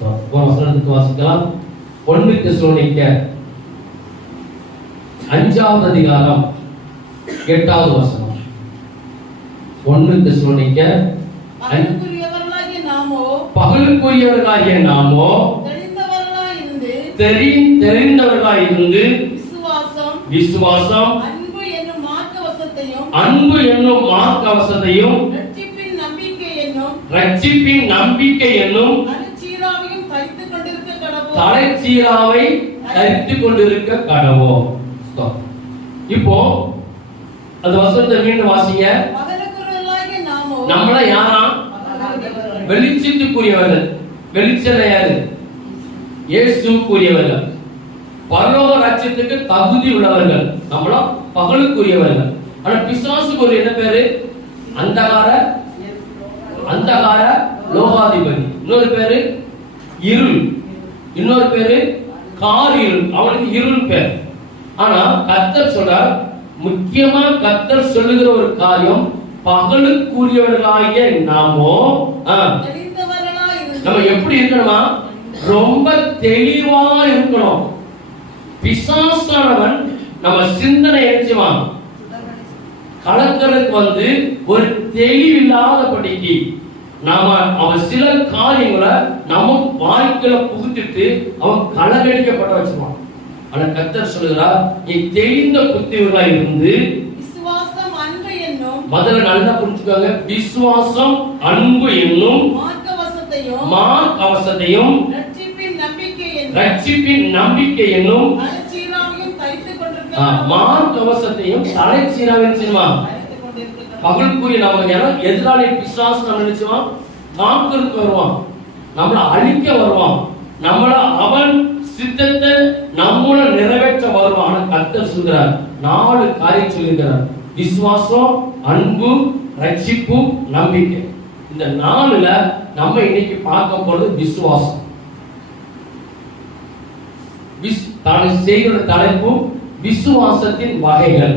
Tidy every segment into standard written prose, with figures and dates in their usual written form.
வசனத்துக்கு வாசிக்கலாம். 1 தெசலோனிக்கர் 5வது அதிகாரம் 8வது வசனம். 1 தெசலோனிக்கர் பகலுக்குரியவர்களாகிய நாமோ தெரிந்தவர்களாய் இருந்து விசுவாசம் அன்பு என்னும் மார்க்கவசத்தையும் ரட்சிப்பின் நம்பிக்கை என்னும் தலைச்சீராவை தரித்துக் கொண்டிருக்க கடவோம். இப்போ அந்த வசனத்தை மீண்டும் வாசிங்க. நம்மள யாரா? வெளிச்சத்துக்குரியவர்கள். வெளிச்சம் யாரு? இயேசுக்குரியவர்கள். பரலோக ராஜ்யத்துக்கு தகுதி உள்ளவர்கள். நம்மள பகலுக்குரியவர்கள். ஆனா பிசாசுக்கு ஒரு என்ன பேரு? அந்தகார லோகாதிபதி. இன்னொரு பேரு இருள். இன்னொரு பேரு காரிருள். அவனுக்கு இருள் பேர். ஆனா கர்த்தர் சொல்றார், முக்கியமா கர்த்தர் சொல்லுகிற ஒரு காரியம், பகலுக்குரியவர்களாகிய நாமோ நம்ம எப்படி இருக்கணுமா? ரொம்ப தெளிவா இருக்கணும். பிசாசானவன் நம்ம சிந்தனை எழுச்சுவான் கலக்கலுக்கு வந்து ஒரு தெளிவில்லாதபடிக்கு நாம அவன் சில காரியங்களை நம்ம வாழ்க்கையில புகுத்திட்டு அவன் கலகடிக்கப்பட்ட வச்சிருவான். ஆனா கர்த்தர் சொல்லுகிறார், நீ தெளிந்த புத்தியுள்ளா இருந்து விசுவாசம் அன்பு என்னும், முதல்ல நல்லா புரிஞ்சுக்கோங்க, விசுவாசம் அன்பு என்னும் மார்க்கவசத்தையும் ரட்சிப்பின் நம்பிக்கை என்னும் மார்க்கவசத்தையும் தலைச்சீராவின் சினிமா பகலுக்குரிய நம்ம எதிராளி பிசாசு நம்ம நினைச்சுவான் காக்கிறதுக்கு வருவான், நம்மளை அழிக்க வருவான், நம்மள அவன் சித்தத்தை நம்மள நிறைவேற்ற வருவான். கர்த்தர் சொல்கிறார் 4 காரியம் சொல்லியிருக்கிறார். விசுவாசம், அன்பு, ரட்சிப்பு, நம்பிக்கை. இந்த 4ல நம்ம இன்னைக்கு பார்க்க போறது விசுவாசம். தான் செய்கிற தலைப்பு விசுவாசத்தின் வகைகள்.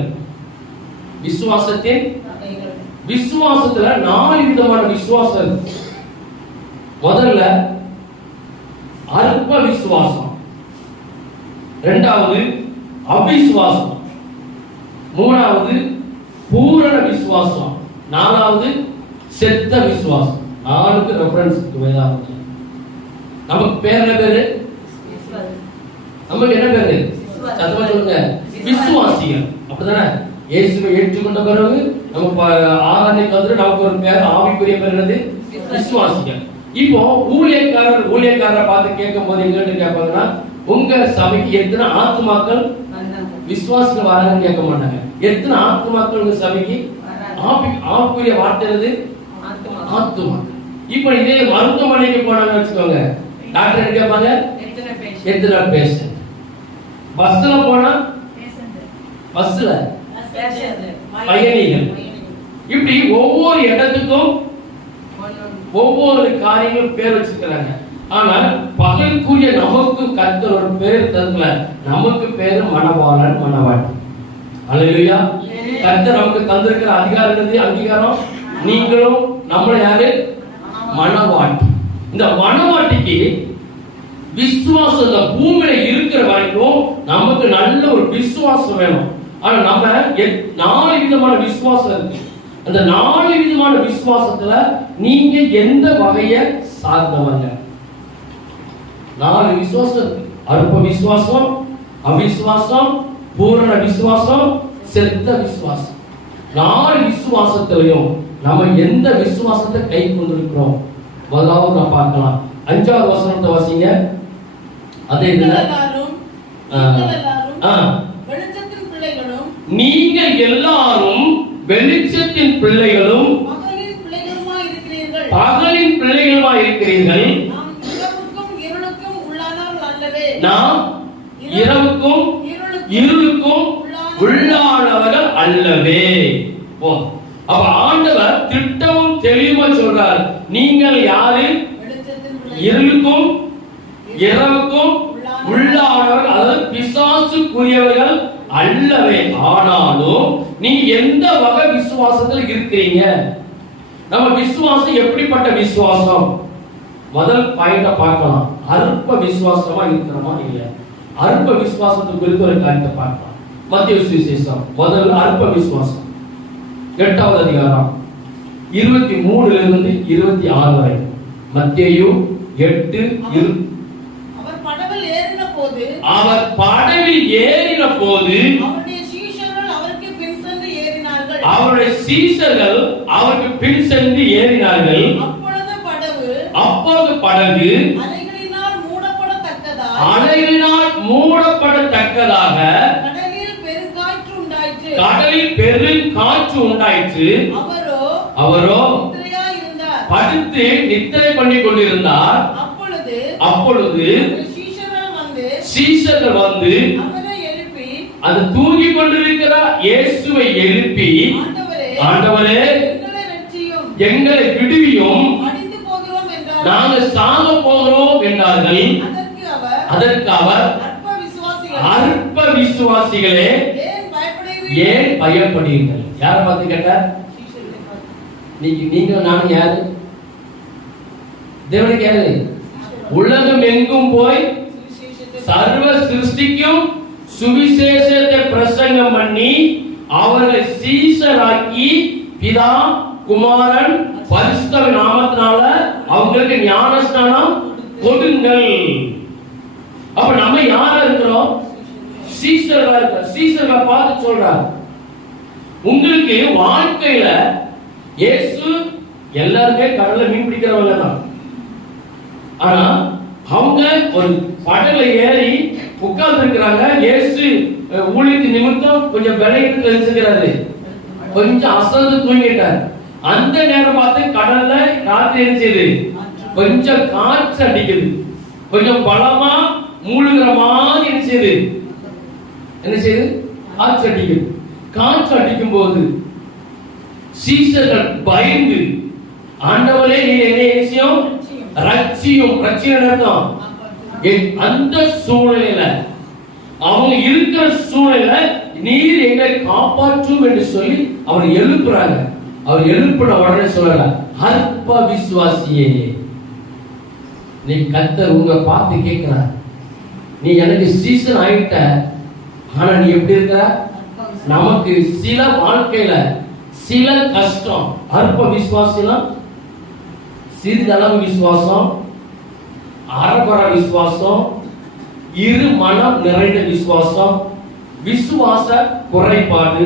விசுவாசத்துல 4 விதமான விசுவாசம். முதல்ல அல்ப விசுவாசம், இரண்டாவது அவிசுவாசம், மூணாவது பூரண விசுவாசம், நாலாவது செத்த விசுவாசம். 4க்கு ரெஃபரன்ஸ் வேதாகமத்துல. நமக்கு பேர் என்ன பேரு? நமக்கு என்ன பேரு? சத்தமா சொல்லுங்க. விசுவாசிகள். அப்படிதானே? இயேசுவை ஏற்றுக்கொண்ட பிறகு நம்ம ஆராதனைக்கு வந்து நமக்கு ஒரு பேர், ஆவிக்குரிய பேர் என்னது? விசுவாசிகள். இப்போ ஊழியக்காரரை பார்த்து கேட்கும் போது எங்கிட்ட கேட்பாங்கன்னா, உங்க சபைக்கு எத்தனை ஆத்துமாக்கள் விசுவாசிகள் வராங்கன்னு கேட்க மாட்டாங்க. எத்தனை ஆத்துமாக்கள் உங்க சபைக்கு? ஆவிக்குரிய வார்த்தை என்னது? ஆத்துமாக்கள். இப்போ இதே மருத்துவமனைக்கு போனாங்கன்னு வச்சுக்கோங்க, டாக்டர் கேட்பாங்க எத்தனை பேஷண்ட். பஸ்ல போனா பஸ்ல பயணிகள். இப்படி ஒவ்வொரு இடத்துக்கும் ஒவ்வொரு காரியங்களும் பேர் வச்சிருக்கிறாங்க. ஆனால் பகலுக்குரிய நமக்கு கர்த்தர் ஒரு பேர் தரல. நமக்கு பேரு மணவாளன், மணவாட்டி. அல்லேலூயா. கர்த்தர் நமக்கு தந்திருக்கிற அங்கீகாரம் நீங்களும் நம்மள யாரு? மணவாட்டி. இந்த மணவாட்டிக்கு விசுவாசம் இந்த பூமியில இருக்கிற வரைக்கும் நமக்கு நல்ல ஒரு விசுவாசம் வேணும். ஆனா நம்ம 4 விதமான விசுவாசம் இருக்கு. அந்த 4 விதமான விசுவாசத்துல நீங்க எந்த வகையை சார்ந்தவங்க? 4 விசுவாசம் இருக்கு. அல்ப விசுவாசம், அவிசுவாசம், பூரண விசுவாசம், செத்த விசுவாசம். 4 விசுவாசத்திலையும் நம்ம எந்த விசுவாசத்தை கை கொண்டிருக்கிறோம்? முதலாவது நான் பார்க்கலாம். 5வது வசனத்தை வாசிங்க. அதே இதுல நீங்க எல்லாரும் வெளிச்சத்தின் பிள்ளைகளும் பகலின் பிள்ளைகளுமாய் இருக்கிறீர்கள். நாம் இரவுக்கும் இருளுக்கும் உள்ளானவர்கள் அல்லவே. அப்ப ஆண்டவர் திட்டமும் தெளிவா சொல்றார், நீங்கள் யாரு? இருளுக்கும் இரவுக்கும் உள்ளானவர்கள், அதாவது பிசாசுக்குரியவர்கள் அல்லவே. ஆனாலும் நீங்க எந்த வகை விசுவாசத்தில் இருக்கிறீங்க? நம்ம விசுவாசம் எப்படிப்பட்ட விசுவாசம்? முதல் பாயிண்ட பார்க்கலாம். அற்ப விசுவாசமா இருக்கிறோமா இல்ல? அற்ப விசுவாசத்துக்கு குறித்து ஒரு காரியத்தை பார்க்கலாம். மத்தேயு சுவிசேஷம் முதல் அற்ப விசுவாசம் 8வது அதிகாரம் 23 இருந்து 26 வரை. மத்தேயு 8 அவர் படவில் ஏறின போது அவருடைய சீஷர்கள் அவருக்கு பின் சென்று ஏறினார்கள். அப்பொழுது படகு அலைகளினால் மூடப்படத்தக்கதாக கடலில் பெருங்காற்று உண்டாயிற்று. அவரோ படுத்து நித்திரை பண்ணி கொண்டிருந்தார். அப்பொழுது சீஷர்கள் வந்து அது தூங்கிக் கொண்டிருக்கிற இயேசுவை எழுப்பி, ஆண்டவரே எங்களை விடுவியும், நாங்கள் சாக போகிறோம் என்றார்கள். அதற்கு அவர், அற்ப விசுவாசிகளே ஏன் பயப்படுகிறீர்கள்? யாரை பார்த்து கேட்டார்? நீங்க நான் யாரு? தேவனுக்கு யாரு? உலகம் எங்கும் போய் சர்வ சிருஷ்டிக்கும் சுவிசேஷத்தை பிரசங்கம் பண்ணி அவர்களை சீஷராக்கி பிதா குமாரன் பரிசுத்த நாமத்தினால அவங்களுக்கு ஞானஸ்நானம் கொடுங்கள். அப்ப நம்ம யாரா இருக்கிறோம்? சீஷர்களா இருக்கிறோம். சீஷர்களை பார்த்து சொல்றார், உங்களுக்கு வாழ்க்கையில இயேசு எல்லாருமே கடல்ல மீன் பிடிக்கிறவங்க தான். ஆனா அவங்க ஒரு படகுல ஏறி உட்கார்ந்து இருக்கிறாங்க. இயேசு ஊழியத்து நிமித்தம் கொஞ்சம் விலையிட்டு தெரிஞ்சுக்கிறாரு, கொஞ்சம் அசந்து தூங்கிட்டார். அந்த நேரம் பார்த்து கடல்ல ராத்திரி என்ன செய்யுது? கொஞ்சம் காற்று அடிக்குது, கொஞ்சம் பலமா மூழ்கிற மாதிரி என்ன செய்யுது? காற்று அடிக்குது. காற்று அடிக்கும் போது சீஷர்கள் பயந்து, ஆண்டவரே நீர் என்ன விஷயம் ரட்சியும் ரட்சியம். அந்த சூழ்நிலையில அவங்க இருக்கிற சூழ்நிலையில நீர் எங்களை காப்பாற்றும் என்று சொல்லி அவர் எழுப்புறாங்க. அவர் எழுப்பின உடனே சொல்லல, அற்ப விசுவாசியே, நீ கர்த்தர் உங்க பார்த்து கேட்கிறார், நீ எனக்கு சீசன் ஆயிட்ட, ஆனா நீ எப்படி இருக்க? நமக்கு சில வாழ்க்கையில சில கஷ்டம். அற்ப விசுவாசம், சிறிதளவு விசுவாசம், அறகுற விசுவாசம், இரு மனம் நிறைந்த விசுவாசம், விசுவாச குறைபாடு,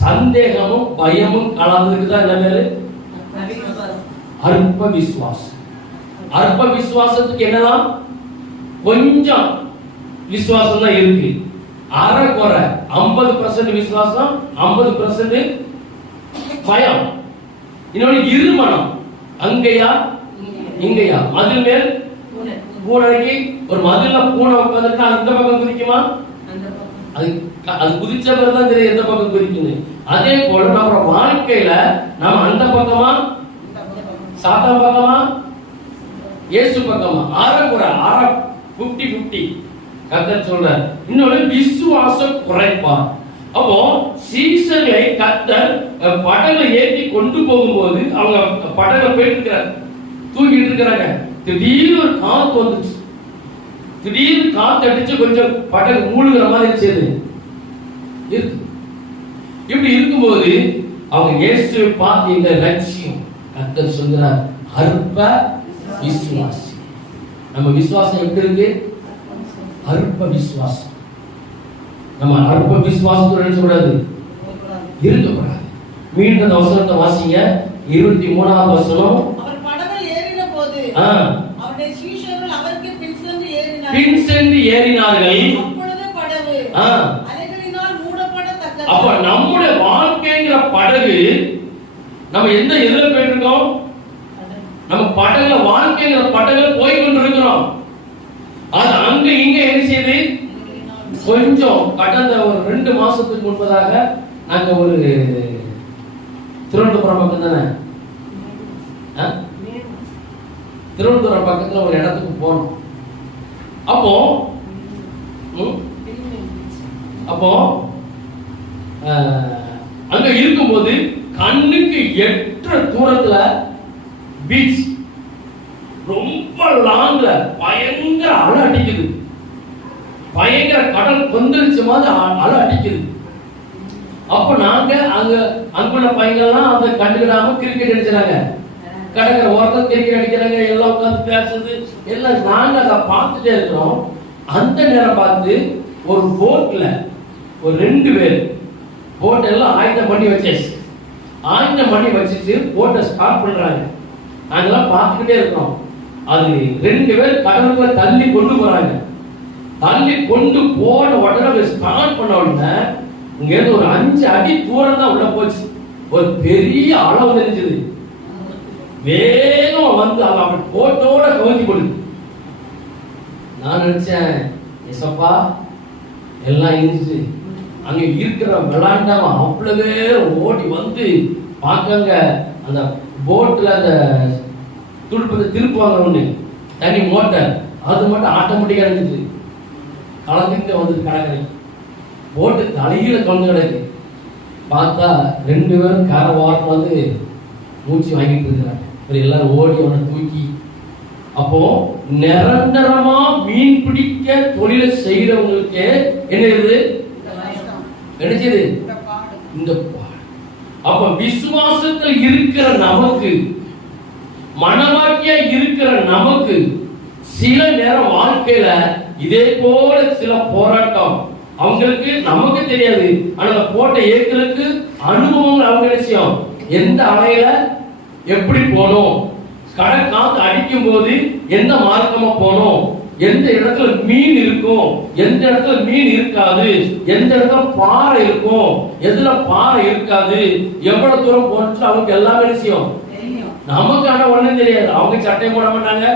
சந்தேகமும் பயமும் கலந்துக்குதான் என்ன பேரு? அற்ப விசுவாசம். அற்ப விசுவாசத்துக்கு என்னதான்? கொஞ்சம் விசுவாசம் தான் இருக்கு. அறகுறை 50% விசுவாசம், 50% பயம். இன்னொரு இருமனம், அங்கயா இங்கயா. மதில் மேல் பூனைக்கு ஒரு மதில்ல பூனை உட்கார்ந்துட்டா அந்த பக்கம் குதிக்குமா? அது குதிச்ச பிறகுதான் தெரியும் எந்த பக்கம் குதிக்குன்னு. அதே போல நம்ம வாழ்க்கையில நம்ம அந்த பக்கமா, சாத்தான் பக்கமா, இயேசு பக்கமா? அறகுறை, 50-50 கர்த்தர் சொல்றார். இன்னொரு விசுவாச குறைபாடு. அப்போ சீசர்களை கர்த்தர் படகுல ஏற்றி கொண்டு போகும்போது அவங்க படகுல போயிட்டு இருக்கிறாங்க, தூங்கிட்டு இருக்கிறாங்க. திடீர்னு ஒரு காத்து வந்துச்சு. திடீர்னு காத்து அடிச்சு கொஞ்சம் படகு மூழ்கிற மாதிரி இருந்துச்சு. இப்படி இருக்கும்போது அவங்க இயேசுவை பார்த்து இந்த லட்சியம் கர்த்தர் சொல்றார், அற்ப விசுவாசி. நம்ம விசுவாசம் எப்படி இருக்கு? அற்ப விசுவாசம். நம்ம அற்ப விசுவாசத்தோட சொல்றாரு இருக்கக்கூடாது. மீண்டும் அந்த வசனத்தை வாசிங்க, 23வது வசனம். அவர் படகில் ஏறின போது அவருடைய சீஷர்கள் அவருக்கு பின் சென்று ஏறினார்கள். அப்பொழுது படகு அலைகளினால் மூடப்படத்தக்கது. அப்ப நம்முடைய வாழ்க்கைங்கிற படகு நம்ம எந்த எதுல போயிட்டு இருக்கோம்? நம்ம படகுல, வாழ்க்கைங்கிற படகுல போய் கொண்டிருக்கிறோம். அது அங்க இங்க என்ன செய்யுது? கொஞ்சம் கடந்த ஒரு 2 மாசத்துக்கு முன்பதாக நாங்க ஒரு திருவனந்தபுரம் பக்கம் தானே, திருவனந்தபுரம் பக்கத்துல ஒரு இடத்துக்கு போனோம். அப்போ அங்க இருக்கும்போது கண்ணுக்கு எற்ற தூரத்துல பீச், ரொம்ப லாங்ல பயங்கர அலை அடிக்குது, பயங்கர கடல் கொந்தளிச்ச மாதிரி அலை அடிக்குது. அப்ப நாங்க அங்குள்ள பையங்கள்லாம் அதை கண்டுக்கிடாம கிரிக்கெட் அடிச்சாங்க, கடற்கரை ஓரத்தில் கிரிக்கெட் அடிக்கிறாங்க, எல்லாம் உட்காந்து பேசுறது எல்லாம். நாங்க அதை பார்த்துட்டே இருக்கிறோம். அந்த நேரம் பார்த்து ஒரு போட்ல ஒரு 2 பேர் போட் எல்லாம் ஆயத்தம் பண்ணி வச்சாச்சு. ஆயத்தம் பண்ணி வச்சுட்டு போட்டை ஸ்டார்ட் பண்றாங்க. நாங்கெல்லாம் பார்த்துக்கிட்டே இருக்கிறோம். அது 2 பேர் கடலுக்குள்ள தள்ளி கொண்டு போறாங்க. தள்ளி கொண்டு போன உடனே ஸ்டார்ட் பண்ண உடனே இங்க இருந்து ஒரு 5 அடி தூரம் தான் உள்ள போச்சு. ஒரு பெரிய அளவு தெரிஞ்சது, வேகம் வந்து அப்படி போட்டோட கவனிச்சு போடுது. நான் நினைச்சேன், எசப்பா எல்லாம் இருந்துச்சு. அங்க இருக்கிற விளாண்டவன் அவ்வளவு பேர் ஓடி வந்து பார்க்கங்க. அந்த போட்ல அந்த துடுப்பத்தை திருப்புவாங்க ஒண்ணு, தனி மோட்டர், அது மட்டும் ஆட்டோமேட்டிக்கா இருந்துச்சு. கலந்துட்டு வந்து கடற்கரை போட்டு தலையில கலந்து கிடக்கு. பார்த்தா 2 பேரும் கரை ஓரம் வந்து மூச்சு வாங்கிட்டு இருக்கிறாங்க. எல்லாரும் ஓடி அவனை தூக்கி. அப்போ நிரந்தரமா மீன் பிடிக்க தொழிலை செய்யறவங்களுக்கு என்ன இது கிடைச்சது? இந்த அப்ப விசுவாசத்தில் இருக்கிற நமக்கு, மனவாக்கியா இருக்கிற நமக்கு சில நேரம் வாழ்க்கையில இதே போல சில போராட்டம் அவங்களுக்கு, நமக்கு தெரியாது. ஆனா அந்த போட்ட ஏக்களுக்கு அனுபவங்கள் அவங்க நிச்சயம். எந்த அலையில எப்படி போனோம், கடல் காத்து அடிக்கும் போது எந்த மார்க்கமா போனோம், எந்த இடத்துல மீன் இருக்கும், எந்த இடத்துல மீன் இருக்காது, எந்த இடத்துல பாறை இருக்கும், எதுல பாறை இருக்காது, எவ்வளவு தூரம் போச்சு அவங்க எல்லாமே நிச்சயம். நமக்கு ஆனா ஒண்ணும் தெரியாது. அவங்க சட்டை போட மாட்டாங்க,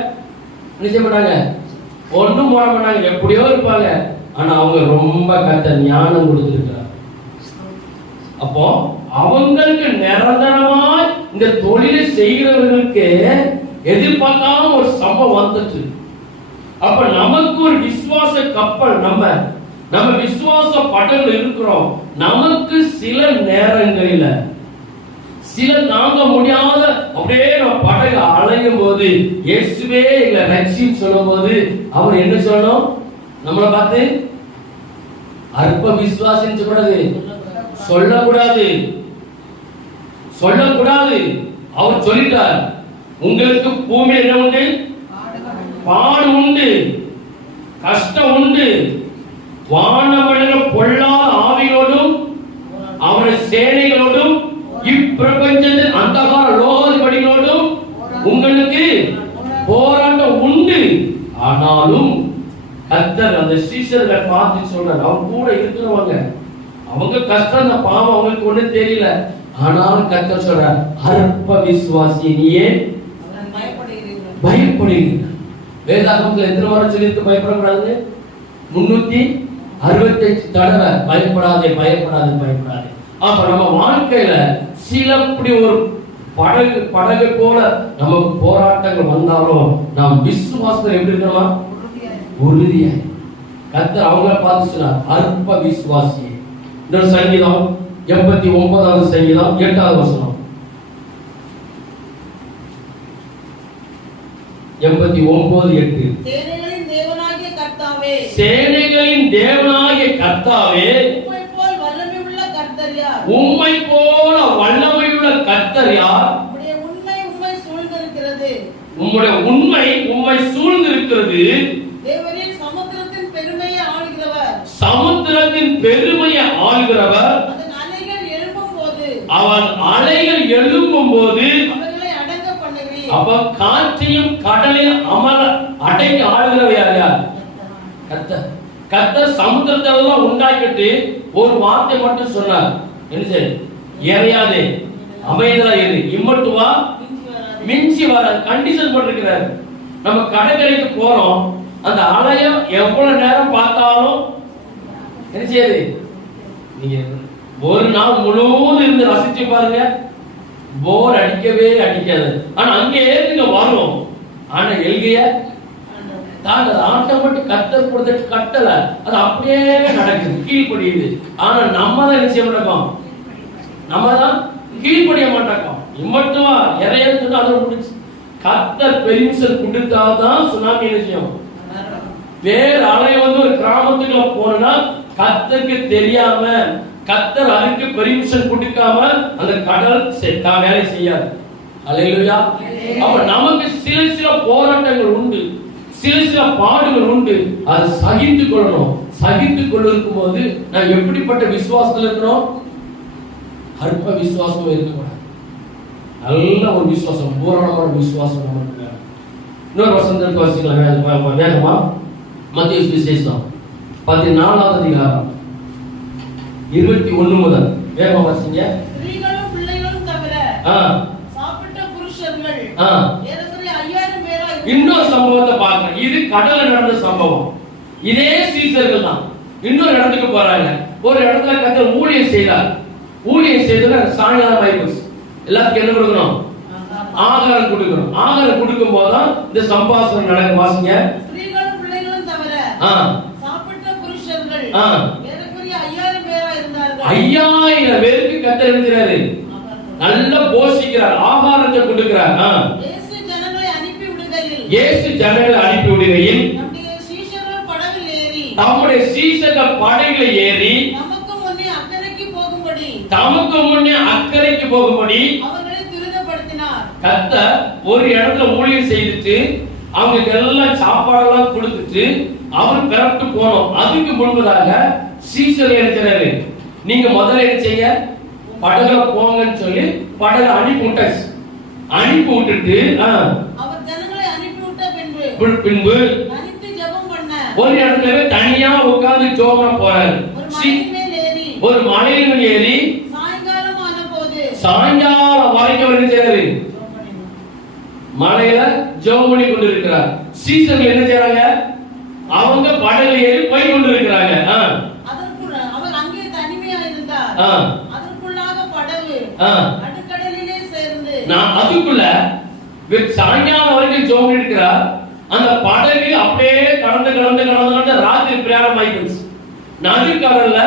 நிச்சயம் மாட்டாங்க, ஒண்ணும் போட மாட்டாங்க, எப்படியோ இருப்பாங்க. ஆனா அவங்க ரொம்ப ஞானம் கொடுத்திருக்கிறார். அப்போ அவங்களுக்கு நிரந்தரமா இந்த தொழிலை செய்கிறவர்களுக்கு எதிர்பார்க்காம ஒரு சம்பவம் வந்துச்சு. அப்ப நமக்கு ஒரு விசுவாச கப்பல், நம்ம விசுவாச படகுல இருக்கிறோம். நமக்கு சில நேரங்களில சில தாங்க முடியாத அப்படியே நம்ம படகு அலையும் போது, இயேசுவே எங்களை ரட்சின்னு சொல்லும் போது அவர் என்ன சொல்லணும்? நம்மளை பார்த்து அற்ப விசுவாசின்னு சொல்லக்கூடாது, சொல்லக்கூடாது. அவர் சொல்லிட்டார், உங்களுக்கு பூமியில் என்ன உண்டு? பாடு உண்டு, கஷ்டம் உண்டு. வானமண்டல பொல்லாத ஆவியோடும் அவருடைய சேனைகளோடும் இப்பிரபஞ்சத்தின் அந்தகார லோகதிபதிகளோடும் உங்களுக்கு போராட்டம் உண்டு. ஆனாலும் கர்த்தர் அந்த சீஷர்கள் பார்த்து சொல்றார், அவங்க கூட இருக்கிறவங்க, அவங்க கஷ்டம், அந்த பாவம் அவங்களுக்கு ஒண்ணு தெரியல. ஆனாலும் கர்த்தர் சொல்றார், அற்ப விசுவாசி நீயே பயப்படுகிறீர்கள். வேதாகமத்துல எத்தனை வாரம் சொல்லிட்டு பயப்படக்கூடாது? 365 தடவை பயப்படாதே, பயப்படாதே, பயப்படாதே. அப்ப நம்ம வாழ்க்கையில சில இப்படி ஒரு படகு போல நமக்கு போராட்டங்கள் வந்தாலும் நாம் விசுவாசத்துல எப்படி இருக்கணுமா? உறுதியாய். கர்த்தர் அவங்கள பார்த்து சொன்னார், அற்ப விசுவாசி. இன்னொரு சங்கீதம் 89வது சங்கீதம் 8வது வசனம். 89:8. சேனைகளின் தேவனாகிய கர்த்தாவே, சேனைகளின் தேவனாகிய கர்த்தாவே, உம்மை போல் வல்லமையுள்ள கர்த்தர் யார்? உம்மை போல வல்லமையுள்ள கர்த்தர் யார்? உம்முடைய உண்மை உம்மை சூழ்ந்திருக்கிறது. உம்முடைய உண்மை உம்மை சூழ்ந்திருக்கிறது. தேவரீர் சமுத்திரத்தின் பெருமையை ஆளுகிறவர். சமுத்திரத்தின் பெருமையை ஆளுகிறவர். அதன் அலைகள் எழும்பும்போது, அவன் அலைகள் எழும்பும்போது அவர்களை அடங்க பண்ணுகிறீர். அப்ப காற்றையும் கடலையும் அடக்கி ஆளுகிறவர் யார்? கர்த்தர். கர்த்தர் சமுத்திரத்தை எல்லாம் உண்டாக்கிட்டு ஒரு வார்த்தை மட்டும் சொன்னார், என்ன செய்ய? எறையாதே, அமைதலா இரு, இம்மட்டு வா, மிஞ்சி வர கண்டிஷன் போட்டிருக்கிறார். நம்ம கடற்கரைக்கு போறோம், அந்த அலைய எவ்வளவு நேரம் பார்த்தாலும் என்ன செய்யுது? நீங்க ஒரு நாள் முழுவதும் இருந்து ரசிச்சு பாருங்க, போர் அடிக்கவே அடிக்காது. ஆனா அங்கே நீங்க வரும், ஆனா எல்கைய தான் ஆட்டோமேட்டிக் கர்த்தர் கொடுத்த கட்டல, அது அப்படியே நடக்குது, கீழ்ப்படியுது. ஆனா நம்ம தான் என்ன செய்ய மாட்டோம்? நம்ம தான் கீழ்ப்படிய மாட்டோம். இம்மட்டுவா இறையன்னு சொன்னா அதை முடிச்சு கர்த்தர் பெர்மிஷன் கொடுத்தாதான் சுனாமி என்ன செய்யும். வேற அலை வந்து ஒரு கிராமத்துக்குள்ள போனா கர்த்தருக்கு தெரியாம, கர்த்தர் அதுக்கு பெர்மிஷன் கொடுக்காம அந்த கடல் வேலை செய்யாது. அல்லேலூயா. அப்ப நமக்கு சில போராட்டங்கள் உண்டு, சில பாடுகள் உண்டு. அதை சகித்து கொள்ளணும். சகித்து கொள்ளும் போது நான் எப்படிப்பட்ட விசுவாசத்துல இருக்கிறோம்? அற்ப விசுவாசம் இருக்கக்கூடாது. நல்ல ஒரு விசுவாசம், பூரணமான விசுவாசம் நமக்கு வேணும். இன்னொரு வசனத்தை வாசிக்கலாம் வேகமா. மத்திய சுவிசேஷம் 14வது அதிகாரம் 21 முதல் வேகமா வாசிங்க. ஸ்திரீகளும் பிள்ளைகளும் தவிர சாப்பிட்ட புருஷர்கள் ஏறக்குறைய 5000 பேரா. இன்னொரு சம்பவத்தை பார்க்கணும். இது கடல்ல நடந்த சம்பவம். இதே சீசர்கள் தான் இன்னொரு இடத்துக்கு போறாங்க. ஒரு இடத்துல கர்த்தர் ஊழியம் செய்தார். ஊழியம் செய்தா சாயங்காலம் ஆயிடுச்சு. எல்லாத்துக்கும் என்ன கொடுக்கணும்? ஆகாரம் கொடுக்கணும். ஆகாரம் கொடுக்கும் போதுதான் இந்த சம்பாஷணை நடக்கும். வாசிங்க. ஸ்திரீகளும் பிள்ளைகளும் தவிர சாப்பிட்ட புருஷர்கள் ஏறக்குறைய 5000 பேரா இருந்தார்கள். 5000 பேருக்கு கர்த்தர் இருக்கிறாரு, நல்ல போஷிக்கிறார், ஆகாரத்தை கொடுக்கிறார். இயேசு ஜனங்களை அனுப்பி விடுகையில் தம்முடைய சீஷர்கள் படகில் ஏறி தமக்கு முன்னே அக்கறைக்கு போகும்படி அவர்களை துரிதப்படுத்தினார். கர்த்தர் ஒரு இடத்துல ஊழியம் செய்துட்டு அவங்களுக்கு எல்லாம் சாப்பாடெல்லாம் கொடுத்துட்டு அவர் பிறப்பு போனோம். அதுக்கு முன்பதாக சீஷர்கள் எடுக்கிறாரு, நீங்க முதல்ல என்ன செய்ய, படகுல போங்கன்னு சொல்லி படகு அனுப்பி விட்டுட்டு அவர் ஜனங்களை அனுப்பி விட்ட பின்பு தனித்து ஜெபம் பண்ண ஒரு இடத்துல தனியா உட்கார்ந்து ஜெபம் போறாரு. ஒரு மலையில் ஏறி சாயங்காலம் வரைக்கும் என்ன செய்யறாரு? மலையில ஜெபம் பண்ணி கொண்டிருக்கிறார். சீசர்கள் என்ன செய்யறாங்க? அவங்க படகுல ஏறி போய் கொண்டிருக்கிறாங்க. அவர் அங்கே தனிமையா இருந்தார். அதற்குள்ளாக படகு நடுக்கடலிலே சேர்ந்து அதுக்குள்ள சாயங்காலம் வரைக்கும் ஜெபம் பண்ணி இருக்கிறார். அந்த படகு அப்படியே கடந்து ராத்திரி பிரயாணம் ஆயிடுச்சு. நடுக்கடல்ல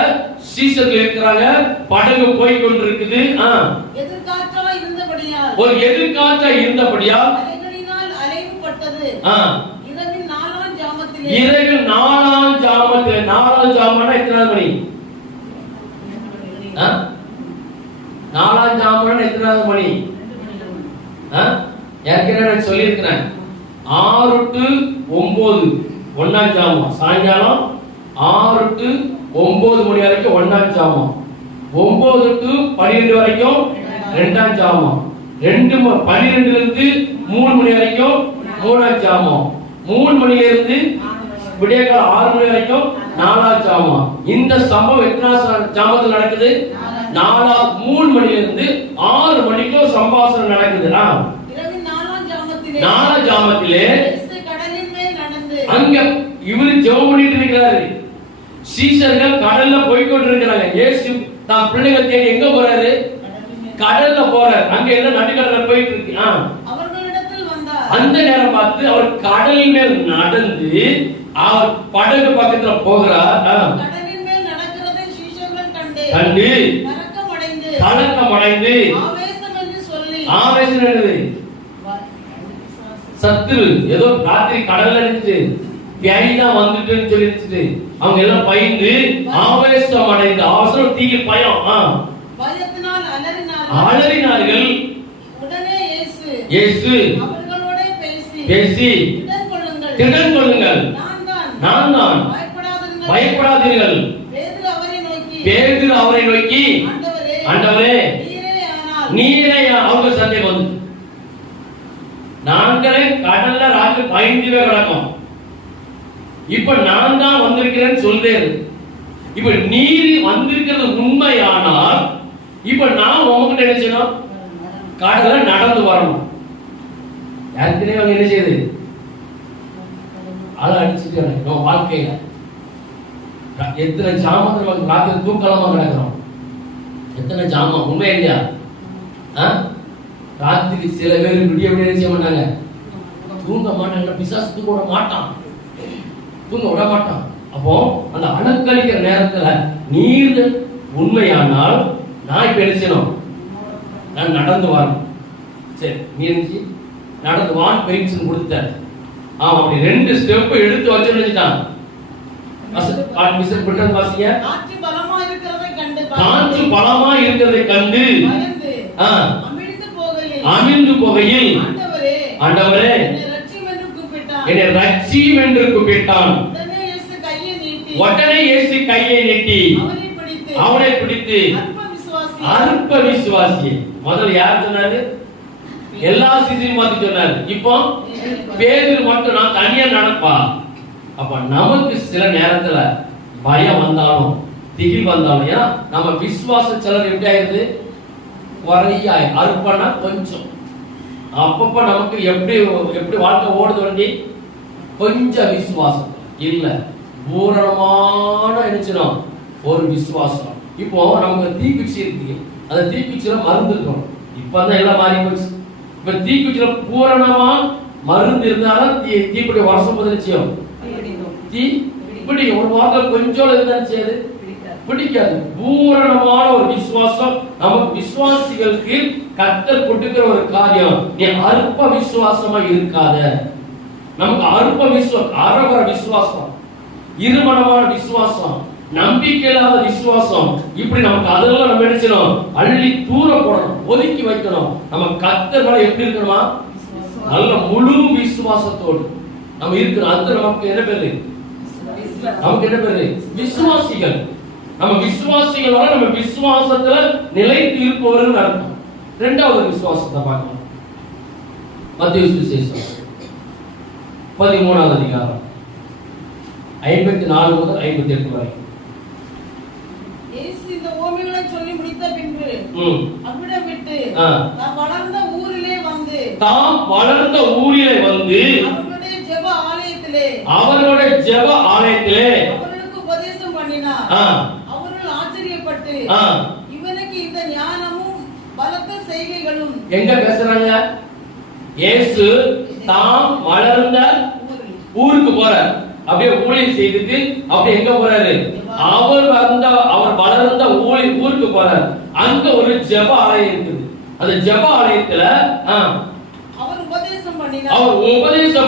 சீசர்கள் இருக்கிறாங்க, படகு போய் கொண்டிருக்குது. ஒரு எதிர்காற்றா இருந்தபடியால் அலைவுபட்டது. இரவில் 4ஆம் ஜாமத்திலே, இரவில் 4ஆம் ஜாமத்திலே, 4ஆம் ஜாமம்னா எத்தனை மணி? 4ஆம் ஜாமம்னா எத்தனை மணி? ஏற்கனவே நான் சொல்லியிருக்கிறேன், 6 to 9 1ஆம் ஜாமம். சாயங்காலம் 6 to 9 மணி வரைக்கும் 1ஆம் ஜாமம். 9 to 12 வரைக்கும் 2ஆம் ஜாமம். 12 இருந்து 3 மணி வரைக்கும் 3ஆம் ஜாமம். 3 மணில இருந்து விடியகால 6 மணி வரைக்கும் 4ஆம் ஜாமம். இந்த சம்பவம் எத்தனை ஜாமத்தில் நடக்குது? 3 மணில இருந்து 6 மணிக்கு சம்பாஷணை நடக்குது. 4ஆம் ஜாமத்திலே அங்க இவரு ஜெபம் பண்ணிட்டு இருக்கிறாரு. சீஷர்கள் கடல்ல போய் கொண்டிருக்கிறாங்க. இயேசு தான் பிள்ளைகளை தேடி எங்க போறாரு? கடல்ல போறாரு. அங்க எல்லாம் நடுக்கடல்ல போயிட்டு இருக்கு. அவர்களிடத்தில் வந்தார். அந்த நேரம் பார்த்து அவர் கடலின் மேல் நடந்து அவர் படகு பக்கத்துல போகிறார். கடலின் மேல் நடக்கிறதை சீஷர்கள் கண்டு கலக்கமடைந்து ஆவேசம் என்று சொல்லி, ஆவேசம் என்னது? சத்துரு ஏதோ ராத்திரி கடல்ல இருந்துச்சு, பேய்தான் வந்துட்டுன்னு சொல்லிட்டு அவங்க எல்லாம் பயந்து ஆவேசம் அடைந்து, அவசரம் தீயில் பயம், பயத்தினால் அலறினார்கள். உடனே இயேசு அவர்களோட பேசி திடன் கொள்ளுங்கள், நான் தான், பயப்படாதீர்கள். பேதுரு அவரை நோக்கி ஆண்டவரே நீரே. அவங்க சந்தேகம் வந்து நாங்களே கடல்ல ராத்திரி பயந்துவே கிடக்கும், இப்ப நான் தான் வந்திருக்கிறேன்னு சொல்றேன். இப்ப நீர் வந்திருக்கிறது உண்மையானால் இப்ப நான் உங்ககிட்ட என்ன செய்யணும்? கடல்ல நடந்து வரணும். யாருக்குனே அவங்க என்ன செய்யுது? அதை அடிச்சுட்டு நம்ம வாழ்க்கையில எத்தனை ஜாமத்தில் ராத்திரி தூக்கலாமா கிடக்கிறோம்? எத்தனை ஜாமம் உண்மை இல்லையா? ராத்திரி சில பேர் விடிய செய்ய மாட்டாங்க, தூங்க மாட்டாங்க. பிசாசு தூங்க விட மாட்டான், தூங்க விட மாட்டான். அப்போ அந்த அணுக்களிக்கிற நேரத்துல நீர் உண்மையானால் நான் இப்ப என்ன செய்யணும்? நான் நடந்து வரணும். சரி, நீ இருந்துச்சு நடந்து வான் பெரிக்ஷன் கொடுத்தார். அப்படி 2 ஸ்டெப் எடுத்து வச்சுட்டான். மிஸ்டர் பிரிட்டன் வாசிங்க. காற்று பலமா இருக்கிறதை கண்டு அமிழ்ந்து போகையில் ஆண்டவரே என்னை ரட்சியும் என்று கூப்பிட்டான். உடனே இயேசு கையை நீட்டி அவனை பிடித்து அற்ப விசுவாசி. முதல்ல யார் சொன்னாரு? எல்லா சீசனையும் பார்த்து சொன்னாரு. இப்போ பேதுரு மட்டும் நான் தனியா நடப்பா. அப்ப நமக்கு சில நேரத்துல பயம் வந்தாலும் திகில் வந்தாலும் ஏன்னா நம்ம விசுவாச சிலர் எப்படி ஆயிருது குறையாய் அற்பனா கொஞ்சம் அப்பப்ப நமக்கு எப்படி வாழ்க்கை ஓடுது வண்டி கொஞ்சம் விசுவாசம் இல்ல பூரணமான நினைச்சிடும் ஒரு விசுவாசம். இப்போ நமக்கு தீக்குச்சி இருக்கு, அந்த தீக்குச்சியில மருந்து இருக்கணும். இப்பதான் எல்லாம் மாறி போச்சு. இப்ப தீக்குச்சியில பூரணமா மருந்து இருந்தாலும் தீக்குடைய வருஷம் முதலிச்சியும் தீ இப்படி ஒரு வாரத்தில் கொஞ்சம் இருந்தாச்சு பிடிக்காது. பூரணமான ஒரு விசுவாசம் நமக்கு விசுவாசிகளுக்கு கர்த்தர் கொடுக்கிற ஒரு காரியம். நீ அற்ப விசுவாசமா இருக்காத. நமக்கு அற்ப விசுவாசம், அறவர விசுவாசம், இருமனமான விசுவாசம், நம்பிக்கை இல்லாத விசுவாசம், இப்படி நமக்கு அதெல்லாம் நம்ம நினைச்சோம் அள்ளி தூர போடணும், ஒதுக்கி வைக்கணும். நம்ம கர்த்தர் மேல எப்படி இருக்கணுமா? நல்ல முழு விசுவாசத்தோடு நம்ம இருக்கிறோம். அது நமக்கு என்ன பேரு? நமக்கு என்ன பேரு? விசுவாசிகள். நம்ம விசுவாசிகள் நம்ம விசுவாசத்துல நிலைத்து இருப்பவர்கள் அர்த்தம். 2வது விசுவாசத்தை பார்க்கலாம். மத்தேயு சுவிசேஷம் 13வது அதிகாரம் 54 முதல் 58 வரை. இயேசு இந்த ஓமைகளை சொல்லி முடித்த பின்பு அவ்விடம் விட்டு தாம் வளர்ந்த ஊரிலே வந்து அவர்களுடைய ஜெப ஆலயத்திலே அவர்களுக்கு உபதேசம் பண்ணினார். அவர்கள் ஆச்சரியப்பட்டு இவனுக்கு இந்த ஞானமும் பலத்த செய்கைகளும். எங்க பேசுறாங்க? இயேசு தாம் வளர்ந்த ஊருக்கு போறார். அப்படியே ஊழியம் செய்துட்டு அப்படியே எங்க போறாரு? அவர் வளர்ந்த ஊருக்கு போறார். அங்க ஒரு ஜெப ஆலயம் இருக்குது. அந்த ஜெப ஆலயத்துல அவர் உபதேசம்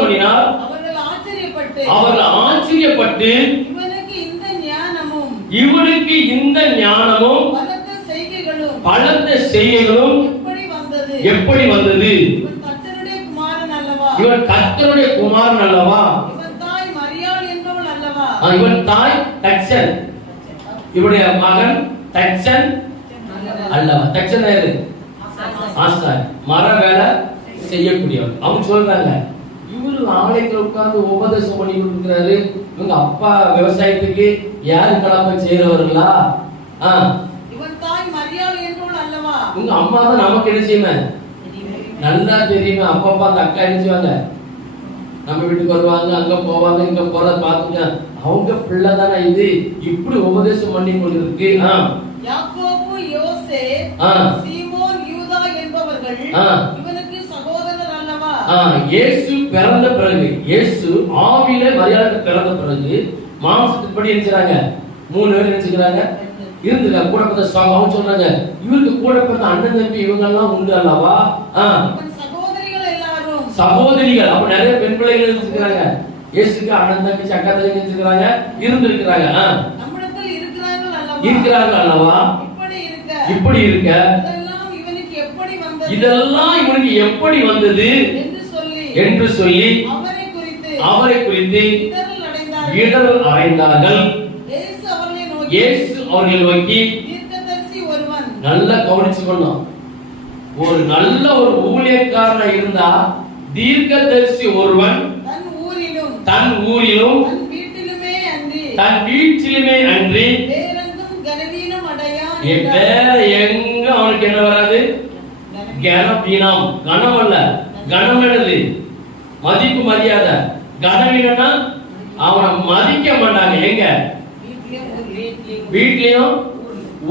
பண்ணினார். அவர்கள் ஆச்சரியப்பட்டு இவனுக்கு இந்த ஞானமும் பலத்த செய்கைகளும் எப்படி வந்தது? இவன் கர்த்தருடைய குமாரன் அல்லவா? இவன் தாய் தச்சன், இவருடைய மகன் தச்சன் அல்லவா? தச்சன் யாரு? ஆசாரி, மர வேலை செய்யக்கூடியவர். அவங்க சொல்றாங்க இவரு ஆலயத்துல உட்கார்ந்து உபதேசம் பண்ணி கொடுக்கிறாரு. இவங்க அப்பா விவசாயத்துக்கு யாருக்கெல்லாம் போய் செய்யறவர்களா? இவன் தாய் மரியாள் என்றவள் அல்லவா? உங்க அம்மா தான் நமக்கு என்ன செய்யணும் நல்லா தெரியுமே. அப்பா அந்த அக்கா என்ன செய்வாங்க? நம்ம வீட்டுக்கு வருவாங்க, அங்க போவாங்க, இங்க போறத பாத்துங்க. அவங்க பிள்ளை தானே இது. இப்படி உபதேசம் பண்ணி கொண்டிருக்கு. யாக்கோபு, யோசே, சீமோன், யூதா என்பவர்கள் இவனுக்கு சகோதரர் அல்லவா? இயேசு பிறந்த பிறகு, இயேசு ஆவியிலே மரியாளுக்கு பிறந்த பிறகு மாம்சத்துப்படி நினைச்சாங்க 3 பேர் நினைச்சுக்கிறாங்க இருந்துங்க. கூட பிறந்த அவங்க சொல்றாங்க இவருக்கு கூட பிறந்த அண்ணன் தம்பி இவங்க எல்லாம் உண்டு அல்லவா? சகோதரிகள். அப்ப நிறைய பெண் பிள்ளைகள் நினைச்சுக்கிறாங்க. இயேசுக்கு அண்ணன் தம்பி அக்கா தம்பி நினைச்சுக்கிறாங்க இருந்திருக்கிறாங்க. இருக்கிறார்கள் அல்லவா? இப்படி இருக்க இதெல்லாம் இவனுக்கு எப்படி வந்தது என்று சொல்லி அவரை குறித்து இடரல் அடைந்தார்கள். இயேசு அவர்களை நோக்கி நல்லா கவனிச்சுக்கணும். ஒரு நல்ல ஒரு ஊழியக்காரனா இருந்தா தீர்க்கதரிசி ஒருவன் தன் ஊரிலும் தன் வீட்டிலுமே அன்றி வேற எங்க அவனுக்கு என்ன வராது? கனவீனம். கனம் அல்ல, கனம் என்னது? மதிப்பு மரியாதை. கனவீனம்னா அவனை மதிக்க மாட்டாங்க. எங்க? வீட்லயும்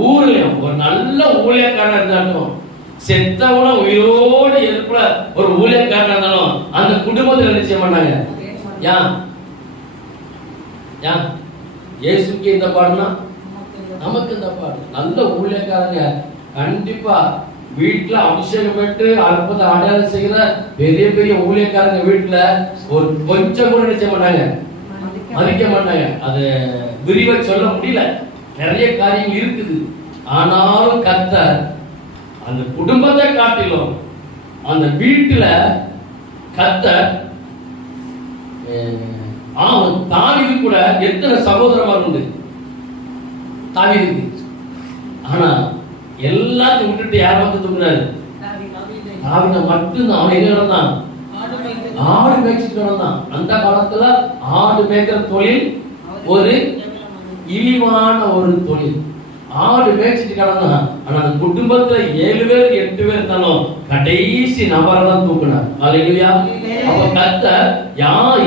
ஊர்லயும். ஒரு நல்ல ஊழியக்காரன் இருந்தாலும் செத்தவன உயிரோடு எழுப்புற ஒரு ஊழியக்காரன் இருந்தாலும் அந்த குடும்பத்தில் என்ன செய்ய மாட்டாங்க. இயேசுக்கு இந்த பாடுனா நமக்கு இந்த பாடு. நல்ல ஊழியக்காரங்க கண்டிப்பா வீட்டுல அபிஷேகம் பெற்று அற்புத அடையாளம் செய்கிற பெரிய பெரிய ஊழியக்காரங்க வீட்டுல ஒரு கொஞ்சம் கூட நினைச்ச மாட்டாங்க, மதிக்க மாட்டாங்க. அது விரிவா சொல்ல முடியல, நிறைய காரியங்கள் இருக்குது. ஆனாலும் கர்த்தர் அந்த குடும்பத்தை காட்டிலும் அந்த வீட்டுல கர்த்தர் தாவீது கூட எத்தனை சகோதரமார் உண்டு தாவீதுக்கு. ஆனா எல்லாத்தையும் விட்டுட்டு யார் வந்து தூக்குறாரு? தாவீதை மட்டும்தான். அவன் எங்க நடந்தான்? ஆடு மேய்ச்சிட்டு நடந்தான். அந்த காலத்துல ஆடு மேய்க்கிற தொழில் ஒரு இழிவான ஒரு தொழில். ஆடு மேய்ச்சிட்டு கிடந்தான். ஆனா அந்த குடும்பத்துல 7 பேர் 8 பேர் இருந்தாலும் கடைசி நபரை தான் தூக்குனார். அல்லேலூயா. அப்ப கர்த்தர்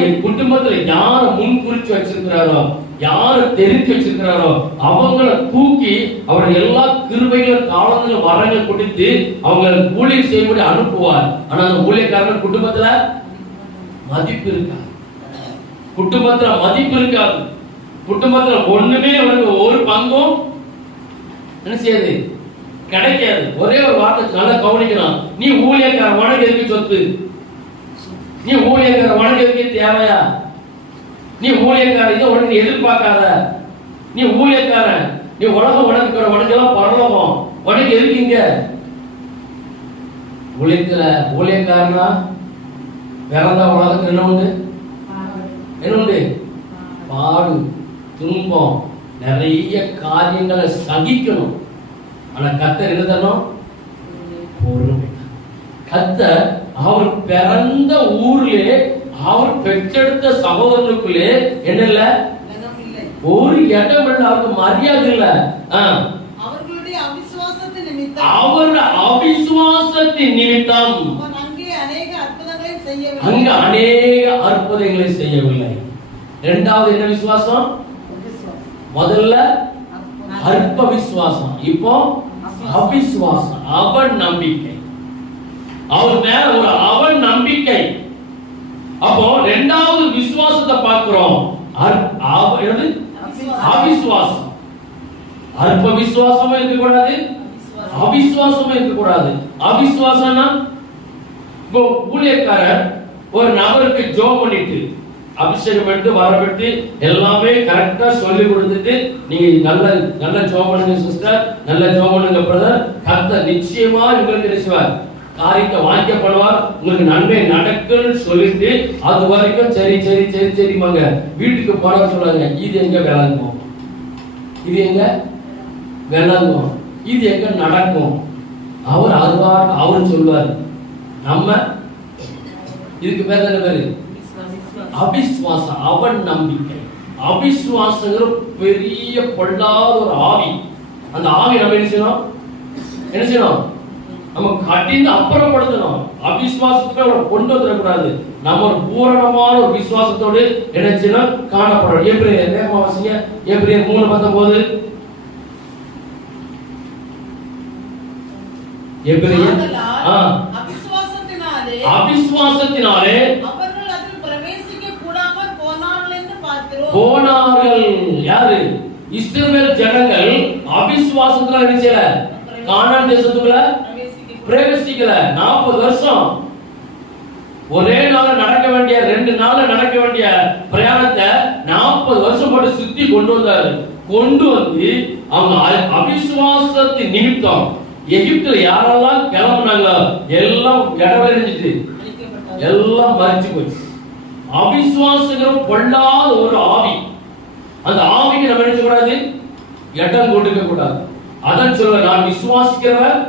என் குடும்பத்துல யார முன் குறிச்சு வச்சிருக்கிறாரோ, யார தெரிஞ்சு வச்சிருக்கிறாரோ அவங்களை தூக்கி அவருடைய எல்லா கிருபைகளும் காலங்களும் வரங்கள் கொடுத்து அவங்களை ஊழியம் செய்யும்படி அனுப்புவார். ஆனா அந்த ஊழியக்காரன் குடும்பத்துல மதிப்பு இருக்காது, குடும்பத்துல மதிப்பு இருக்காது, குடும்பத்துல ஒண்ணுமே அவனுக்கு ஒரு பங்கும் என்ன செய்யாது, கிடைக்காது. ஒரே ஒரு வார்த்தை நல்லா கவனிக்கணும். நீ ஊழியக்காரன், உனக்கு எதுக்கு சொத்து? நீ ஊழியக்காரன், உனக்கு எதுக்கு தேவையா? நீ ஊழியக்காரன், இதை உனக்கு எதிர்பார்க்காத. நீ ஊழியக்காரன், நீ உலகம் உனக்கு எல்லாம் பரலோகம், உனக்கு எதுக்கு இங்க? ஊழியக்காரனா வேறதா உலகத்துல என்ன உண்டு? என்ன உண்டு? பாடு, துன்பம், நிறைய காரியங்களை சகிக்கணும். ஆனா கர்த்தர் என்ன தரணும்? பொறுமை. கர்த்தர் அவர் பிறந்த ஊர்ல அவர் பெற்றெடுத்த சகோதரனுக்குள்ளே என்ன இல்ல, ஒரு இடம் இல்ல, அவருக்கு மரியாதை இல்ல. அவர்களுடைய அவிசுவாசத்தின் நிமித்தம், அவருடைய அவிசுவாசத்தின் நிமித்தம் அங்க அநேக அற்புதங்களை செய்யவில்லை. இரண்டாவது என்ன விசுவாசம்? முதல்ல அற்ப விசுவாசம், இப்போ அவிசுவாசம், அவன் நம்பிக்கை. அவர் மேல ஒரு அவன் நம்பிக்கை. அப்போ இரண்டாவது விசுவாசத்தை பார்க்கிறோம். அவிசுவாசம், அற்ப விசுவாசமும் இருக்கக்கூடாது, அவிசுவாசமும் இருக்கக்கூடாது. அவிசுவாசம்னா இப்போ ஊழியக்காரர் ஒரு நபருக்கு ஜோம் பண்ணிட்டு அபிஷேகம் எடுத்து வரப்பட்டு எல்லாமே கரெக்டா சொல்லி கொடுத்துட்டு நீங்க நல்ல ஜோம் பண்ணுங்க சிஸ்டர், நல்ல ஜோம் பண்ணுங்க பிரதர், கர்த்தர் நிச்சயமா உங்களுக்கு நினைச்சுவார், காரியத்தை வாங்கிக்கப்படுவார், உங்களுக்கு நன்மை நடக்குன்னு சொல்லிட்டு அது வரைக்கும் சரி சரி சரி சரிமாங்க வீட்டுக்கு போட சொல்றாங்க. இது எங்க விளங்கும்? இது எங்க விளங்கும்? இது எங்க நடக்கும்? அவர் அதுவாக அவர் சொல்வார். நம்ம இதுக்கு பேர் என்ன பேரு? அவிசுவாசம், அவன் நம்பிக்கை. அவிசுவாசங்கிற பெரிய பொல்லாத ஒரு ஆவி. அந்த ஆவி நம்ம என்ன செய்யணும்? நம்ம கட்டிந்து அப்புறப்படுத்தணும். அவிசுவாசத்துக்கு கொண்டு வந்துடக்கூடாது. நம்ம ஒரு பூரணமான ஒரு விசுவாசத்தோடு என்ன காணப்படும். எபிரேயர் வேகமாவாசிங்க, எபிரேயர் 3:19. எபிரேயர் அவிசுவாசத்தினாலே அவர்கள் அதில் பிரவேசிக்க கூடாமல் போனார்கள் என்று பார்க்கிறோம். போனார்கள் யாரு? இஸ்ரவேல் ஜனங்கள் அவிசுவாசத்தினால என்ன செய்யல? கானான் தேசத்துக்குள்ள பிரவேசிக்கல. 40 வருஷம் ஒரே நாள் நடக்க வேண்டிய 2 நாள் நடக்க வேண்டிய பிரயாணத்தை 40 வருஷம் போட்டு சுத்தி கொண்டு வந்தாரு. கொண்டு வந்து அவங்க அவிசுவாசத்தின் நிமித்தம் எகிப்துல யாரெல்லாம் கிளம்புனாங்களோ எல்லாம் இடவெளிஞ்சிட்டு எல்லாம் மறைச்சு போச்சு. அவிசுவாசங்கிற பொல்லாத ஒரு ஆவி. அந்த ஆவிக்கு நம்ம என்ன கூடாது? இடம் கொடுக்க கூடாது. அதான் சொல்ல, நான் விசுவாசிக்கிறவர்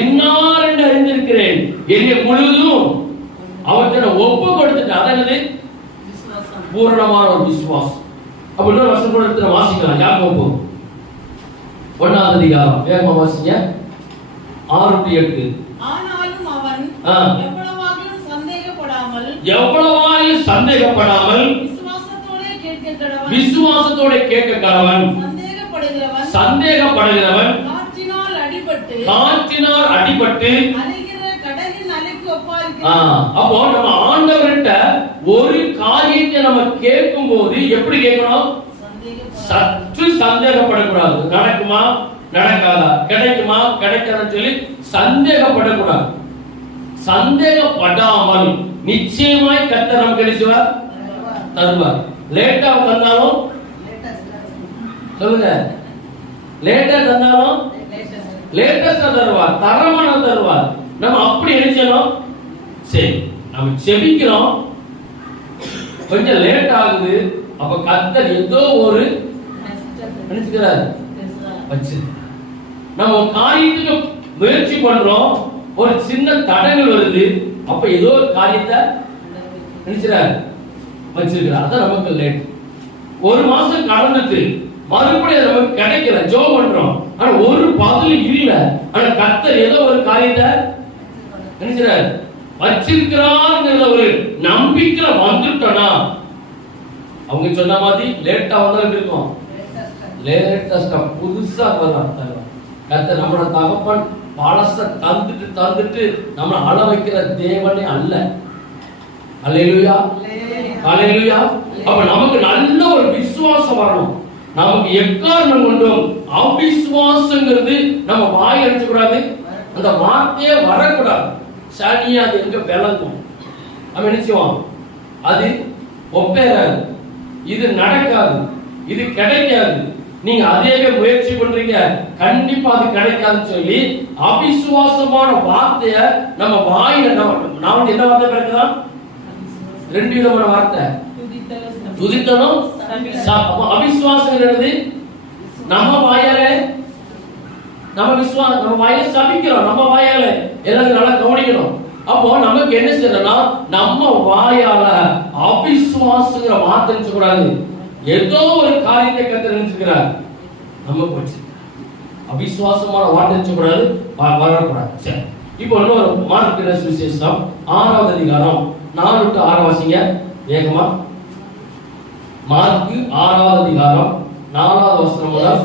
இன்னார் என்று அறிந்திருக்கிறேன், என்னை முழுதும் அவர்கிட்ட ஒப்பு கொடுத்துட்டு. அதாவது பூரணமான ஒரு விசுவாசம். அப்ப இன்னொரு வசனம் கூட எடுத்து வாசிக்கலாம். யாக்கோபு 1ஆம் அதிகாரம் வேகமா வாசிங்க, 6-8. ஆனாலும் அவன் எவ்வளவாகிலும் சந்தேகப்படாமல் விசுவாசத்தோட கேட்க கடவன். சந்தேகப்படுகிறவன் காற்றினால் அடிபட்டு அப்போ நம்ம ஆண்டவர்கிட்ட ஒரு காரியத்தை நம்ம கேட்கும் போது எப்படி கேட்கணும்? சற்று சந்தேகப்படக்கூடாது. நடக்குமா நடக்காதா, கிடைக்குமா கிடைக்காதுன்னு சொல்லி சந்தேகப்படக்கூடாது. சந்தேகப்படாமல் நிச்சயமாய் கர்த்தர் நமக்கு கிடைச்சுவார், தருவார். லேட்டா தந்தாலும் சொல்லுங்க, லேட்டா தந்தாலும் லேட்டஸ்டா தருவார், தரமான தருவார். நம்ம அப்படி நினைச்சோம், சரி நம்ம செபிக்கிறோம், கொஞ்சம் லேட் ஆகுது, அப்ப கர்த்தர் ஏதோ ஒரு நினைச்சுக்கிறார் வச்சு. நம்ம காரியத்துக்கு முயற்சி பண்றோம், ஒரு சின்ன தடங்கள் வருது, அப்ப ஏதோ ஒரு காரியத்தை நினைச்சுறாரு வச்சிருக்கிறார். அதான் நமக்கு லேட். ஒரு மாசம் கடந்துட்டு மறுபடியும் நமக்கு கிடைக்கல, ஜெபம் பண்றோம், ஆனா ஒரு பதில் இல்ல. ஆனா கர்த்தர் ஏதோ ஒரு காரியத்தை நினைச்சுறாரு வச்சிருக்கிறாருங்கிற ஒரு நம்பிக்கை வந்துட்டோம்னா, அவங்க சொன்ன மாதிரி லேட்டா வந்தா எப்படி இருக்கும், லேட்டஸ்டா புதுசா வரும். கர்த்தர் நம்மளோட தகப்பன் பழச தந்துட்டு தந்துட்டு நம்மளை அழ வைக்கிற தேவனே அல்ல. அல்லேலூயா, அல்லேலூயா. அப்ப நமக்கு நல்ல ஒரு விசுவாசம் வரணும். நமக்கு எக்காரணம் கொண்டும் அவிசுவாசங்கிறது நம்ம வாய் அடிச்சு கூடாது, அந்த வார்த்தையே வரக்கூடாது. சனியா அது எங்க விளங்கும், நம்ம நினைச்சுவோம் அது ஒப்பேராது, இது நடக்காது, இது கிடைக்காது, நீங்க அதே முயற்சி பண்றீங்க, கண்டிப்பா அது கிடைக்காதுன்னு சொல்லி அவிசுவாசமான வார்த்தைய நம்ம வாயில நான் என்ன வார்த்தை பிறகுதான் ரெண்டு விதமான வார்த்தை, துதித்தலும் அவிசுவாசம் என்னது, நம்ம வாயால நம்ம வாயை சபிக்கிறோம், நம்ம வாயால எல்லாரும் நல்லா கவனிக்கணும். அப்போ நமக்கு என்ன செய்யணும்னா, நம்ம வாயால அவிசுவாசங்கிற வார்த்தை சொல்லக்கூடாது, ஏதோ ஒரு காரியத்தை கர்த்தர் நினைச்சுக்கிறார் நம்ம போச்சு, அவிசுவாசமான வார்த்தை நினைச்சக்கூடாது, வரக்கூடாது. சரி, இப்போ இன்னொரு மார்க்கு சுவிசேஷம் 6வது அதிகாரம் 4 to 6 வாசிங்க வேகமா. மார்க்கு 6வது அதிகாரம் 4வது வசனம் முதல்.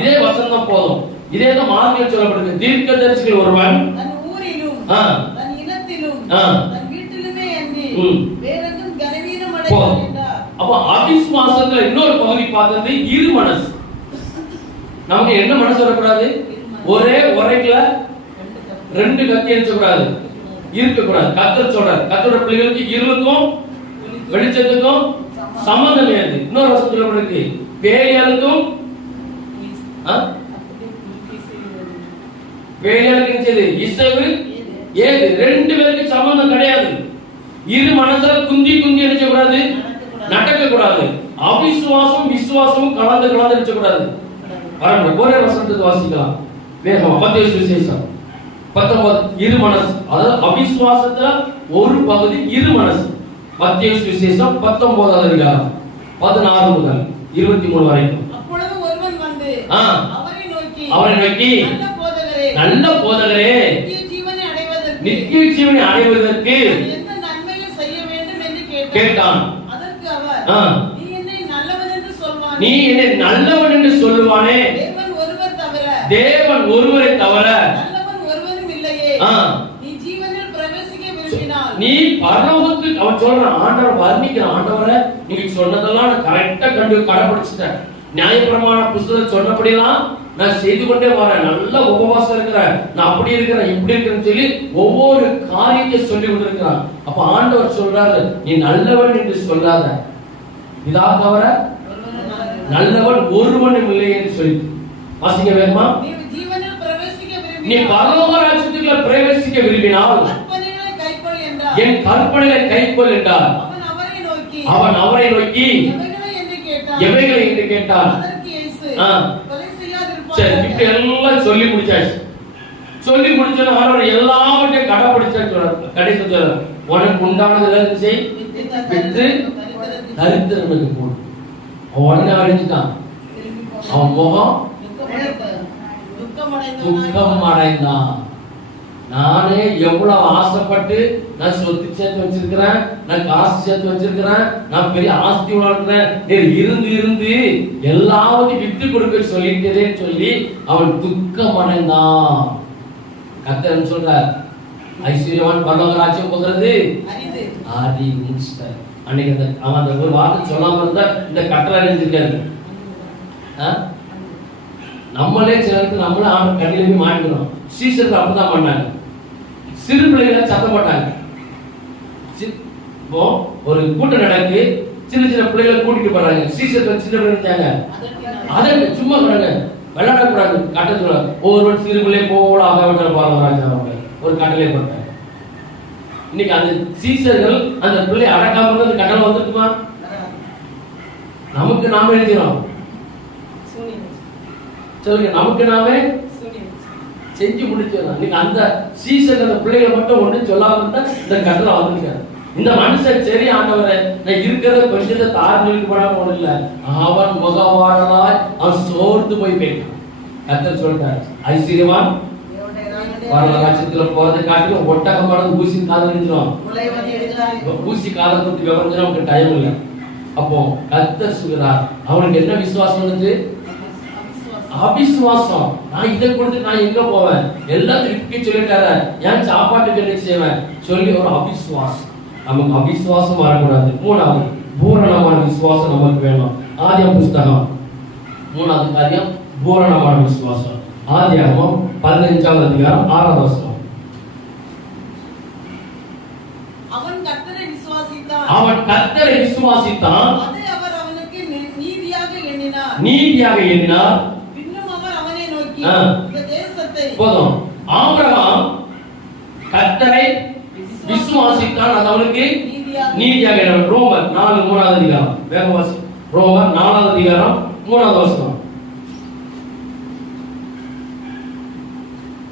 இதே வசனம் தான் போதும், இதே தான் மார்க்கில் சொல்லப்படுது. தீர்க்கதரிசிகள் ஒருவன் தன் ஊரிலும் தன் இனத்திலும் தன் வீட்டிலுமே அன்றி வேறெங்கும் கனவீனம் அடைகிறார் என்றார். அப்ப அவிசுவாசத்துல இன்னொரு பகுதி பார்த்தது இரு மனசு. நமக்கு என்ன மனசு வரக்கூடாது, ஒரே உரைக்குல ரெண்டு கத்தி அடிச்சக்கூடாது, இருக்கக்கூடாது. கர்த்தர் சொல்றார், கர்த்தரோட பிள்ளைகளுக்கு இருளுக்கும் வெளிச்சத்துக்கும் சம்பந்தம் கிடையாது. இன்னொரு வசனம் சொல்லப்படுது, பேயாளுக்கும் இசைவு ஏது ரெண்டு பேருக்கு சம்பந்தம் கிடையாது. இரு மனசுல குந்தி குந்தி அடிச்சக்கூடாது, நடக்க கூடாது. அவிசுவாசம் விசுவாசமும் கலந்து கலந்து அடிச்சக்கூடாது. வரணும் ஒரே வசனத்தை வாசிக்கலாம் வேகமா. மத்தேயு சுவிசேஷம் 19 இரு மனசு, அதாவது அவிசுவாசத்துல ஒரு பகுதி இரு மனசு. மத்தேயு சுவிசேஷம் 19வது அதிகாரம் 16 முதல் 23 வரைக்கும். அப்பொழுது ஒருவன் வந்து அவரை நோக்கி நல்ல போதகரே நித்திய ஜீவனை அடைவதற்கு என்ன நன்மையை செய்ய வேண்டும் என்று கேட்டான். அதற்கு அவர் நீ என்னை நல்லவன் என்று சொல்லுவானே, தேவன் ஒருவரை தவிர நல்லவன் ஒருவரும் இல்லையே. நீ ஜீவனில் பிரவேசிக்க விரும்பினால் நீ பரலோகத்துக்கு, அவன் சொல்றான், ஆண்டவர் வர்ணிக்கிறான், ஆண்டவரே நீங்க சொன்னதெல்லாம் நான் கரெக்டா கடைபிடிச்சிட்டேன், நியாயப்பிரமாண புத்தகத்தில் சொன்னபடியெல்லாம் நான் செய்து கொண்டே வரேன், நல்ல உபவாசம் இருக்கிறேன், நான் அப்படி இருக்கிறேன் இப்படி இருக்கிறேன்னு சொல்லி ஒவ்வொரு காரியத்தை சொல்லி கொண்டிருக்கிறான். அப்ப ஆண்டவர் சொல்றாரு, நீ நல்லவன் என்று சொல்லாத, இதா தவிர நல்லவன் ஒருவனும் இல்லை என்று சொல்லி வாசிக்க வேண்டுமா. நீ பரலோக ராஜ்யத்துக்குள்ள பிரவேசிக்க விரும்பினால் என் கற்பனைகளை கைக்கொள் என்றார். அவன் அவரை நோக்கி எவைகளை என்று கேட்டான். சரி, இப்ப எல்லாம் சொல்லி முடிச்சாச்சு. சொல்லி முடிச்ச ஆண்டவர் எல்லாவற்றையும் கடைபிடிச்சான்னு சொல்றாரு. கடைசி சொல்றாரு, உனக்கு உண்டானது செய், விற்று தரித்திரனுக்கு போடு. அவன் உடனே அழிஞ்சுட்டான். அவன் முகம் துக்கம் அடைந்தான். நானே எவ்வளவு ஆசைப்பட்டு நான் சொத்து சேர்த்து வச்சிருக்கிறேன், நான் காசு சேர்த்து வச்சிருக்கிறேன், நான் பெரிய ஆஸ்தி வளர்க்கிறேன், இருந்து இருந்து எல்லாவற்றையும் விட்டு கொடுக்க சொல்லிட்டேன்னு சொல்லி அவன் துக்கம் அடைந்தான். கர்த்தர் சொல்றார், ஐஸ்வர்யவான் பரலோக ராஜ்யம் போகிறது ஆதி முடிச்சிட்டார். அன்னைக்கு அவன் அந்த ஒரு வார்த்தை சொல்லாம இருந்தா இந்த கட்டளை அடைஞ்சிருக்காரு. நம்மளே சிலருக்கு நம்மளே ஆண்டு கண்ணில போய் மாட்டிக்கிறோம். சீசர்கள் அப்படிதான் பண்ணாங்க. சிறு பிள்ளைகளை சத்தம் போட்டாங்க. இப்போ ஒரு கூட்டம் நடக்கு, சின்ன சின்ன பிள்ளைகளை கூட்டிட்டு போறாங்க. சீசர்கள் சின்ன பிள்ளை இருந்தாங்க, அதை சும்மா கிடங்க விளையாடக்கூடாது கட்டத்துல ஒவ்வொரு சிறு பிள்ளை போட ஆக பாருங்க ஒரு கட்டளை போட்டாங்க. இன்னைக்கு அந்த சீசர்கள் அந்த பிள்ளை அடக்காம இருந்து கட்டளை வந்துருக்குமா? நமக்கு நாம எழுதிடும் சொல்லுங்க, நமக்கு நாமே செஞ்சு முடிச்சிடலாம். இன்னைக்கு அந்த சீசன் அந்த பிள்ளைகளை மட்டும் ஒண்ணு சொல்லாம இருந்தா இந்த கட்டளை வந்துருக்காரு. இந்த மனுஷன் சரி ஆண்டவரை நான் இருக்கிறத கொஞ்சத்தை தாழ்நிலைக்கு போடாம ஒண்ணு இல்ல, அவன் முகவாடலாய் அவன் சோர்ந்து போய் போயிட்டான். கர்த்தர் சொல்றாரு, ஐஸ்வர்யவான் பரலோகத்துல போறதை காட்டிலும் ஒட்டகமானது ஊசி காதல் எழுதிடும். ஊசி காதல் பத்தி விவரம் நமக்கு டைம் இல்லை. அப்போ கர்த்தர் சொல்கிறார், அவனுக்கு என்ன விசுவாசம் வந்துச்சு? அவிசுவாசம். நான் இதை கொடுத்து நான் எங்க போவேன்? எல்லாத்தையும் சொல்லிட்டார, ஏன் சாப்பாட்டுக்கு என்ன செய்வேன் சொல்லி ஒரு அவிசுவாசம். நமக்கு அவிசுவாசம் வரக்கூடாது. மூணாவது பூரணமான விசுவாசம் நமக்கு வேணும். ஆதியாகமம் புஸ்தகம் 3வது காரியம் பூரணமான விசுவாசம். ஆதியாகமம் 15வது அதிகாரம் 6வது வசனம். அவன் கர்த்தரை விசுவாசித்தான், அதை அவர் அவனுக்கு நீதியாக எண்ணினார். பின்னும் அவர் அவனை நோக்கி இந்த தேசத்தை போதும். ஆபிரகாம் கர்த்தரை விசுவாசித்தான், அது அவனுக்கு நீதியாக எண்ணினார். ரோமர் 4:3வது அதிகாரம் வேகவாசி. ரோமர் 4வது அதிகாரம் 3வது வசனம்.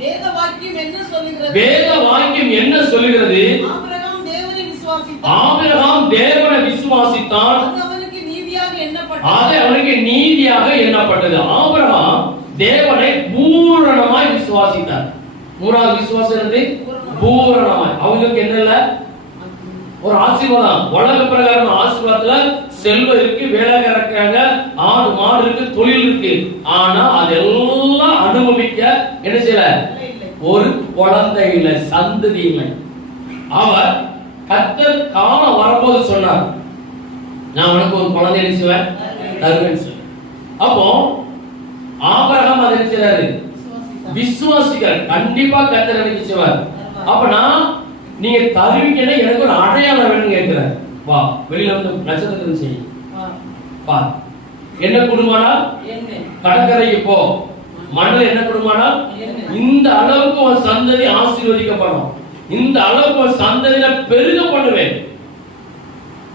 வேத வாக்கியம் என்ன சொல்லுகிறது? ஆபிரகாம் தேவனை விசுவாசித்தான், அது அவனுக்கு நீதியாக எண்ணப்பட்டது. ஆபிரகாம் தேவனை பூரணமாய் விசுவாசித்தார். 3வது விசுவாசம் இருந்து பூரணமாய். அவங்களுக்கு என்ன இல்ல? ஒரு ஆசீர்வாதம். உலக பிரகாரம் ஆசீர்வாதத்துல செல்வம் இருக்கு, வேலை இருக்கிறாங்க, ஆடு மாடு இருக்கு, தொழில் இருக்கு. ஆனா அதெல்லாம் அனுபவிக்க என்ன செய்யல? ஒரு குழந்தை இல்லை, சந்ததி இல்லை. அவர் கர்த்தர் காலம் வரும்போது சொன்னார், நான் உனக்கு ஒரு குழந்தை நினைச்சுவேன் தருவேன். அப்போ ஆபிரகாம் அதை நினைச்சாரு, விசுவாசிகள் கண்டிப்பா கர்த்தர் நினைச்சுவார். அப்ப நான் நீங்க தருவீங்கன்னா எனக்கு ஒரு அடையாளம் வேணும்னு கேட்கிறேன். வா வெளியில வந்து நட்சத்திரத்தை செய்ய பா. என்ன குடும்பம்னா கடற்கரைக்கு போ, மண்ணில் என்ன குடும்பம்னா இந்த அளவுக்கு ஒரு சந்ததி ஆசீர்வதிக்கப்படும், இந்த அளவுக்கு ஒரு சந்ததியில பெருக பண்ணுவேன்.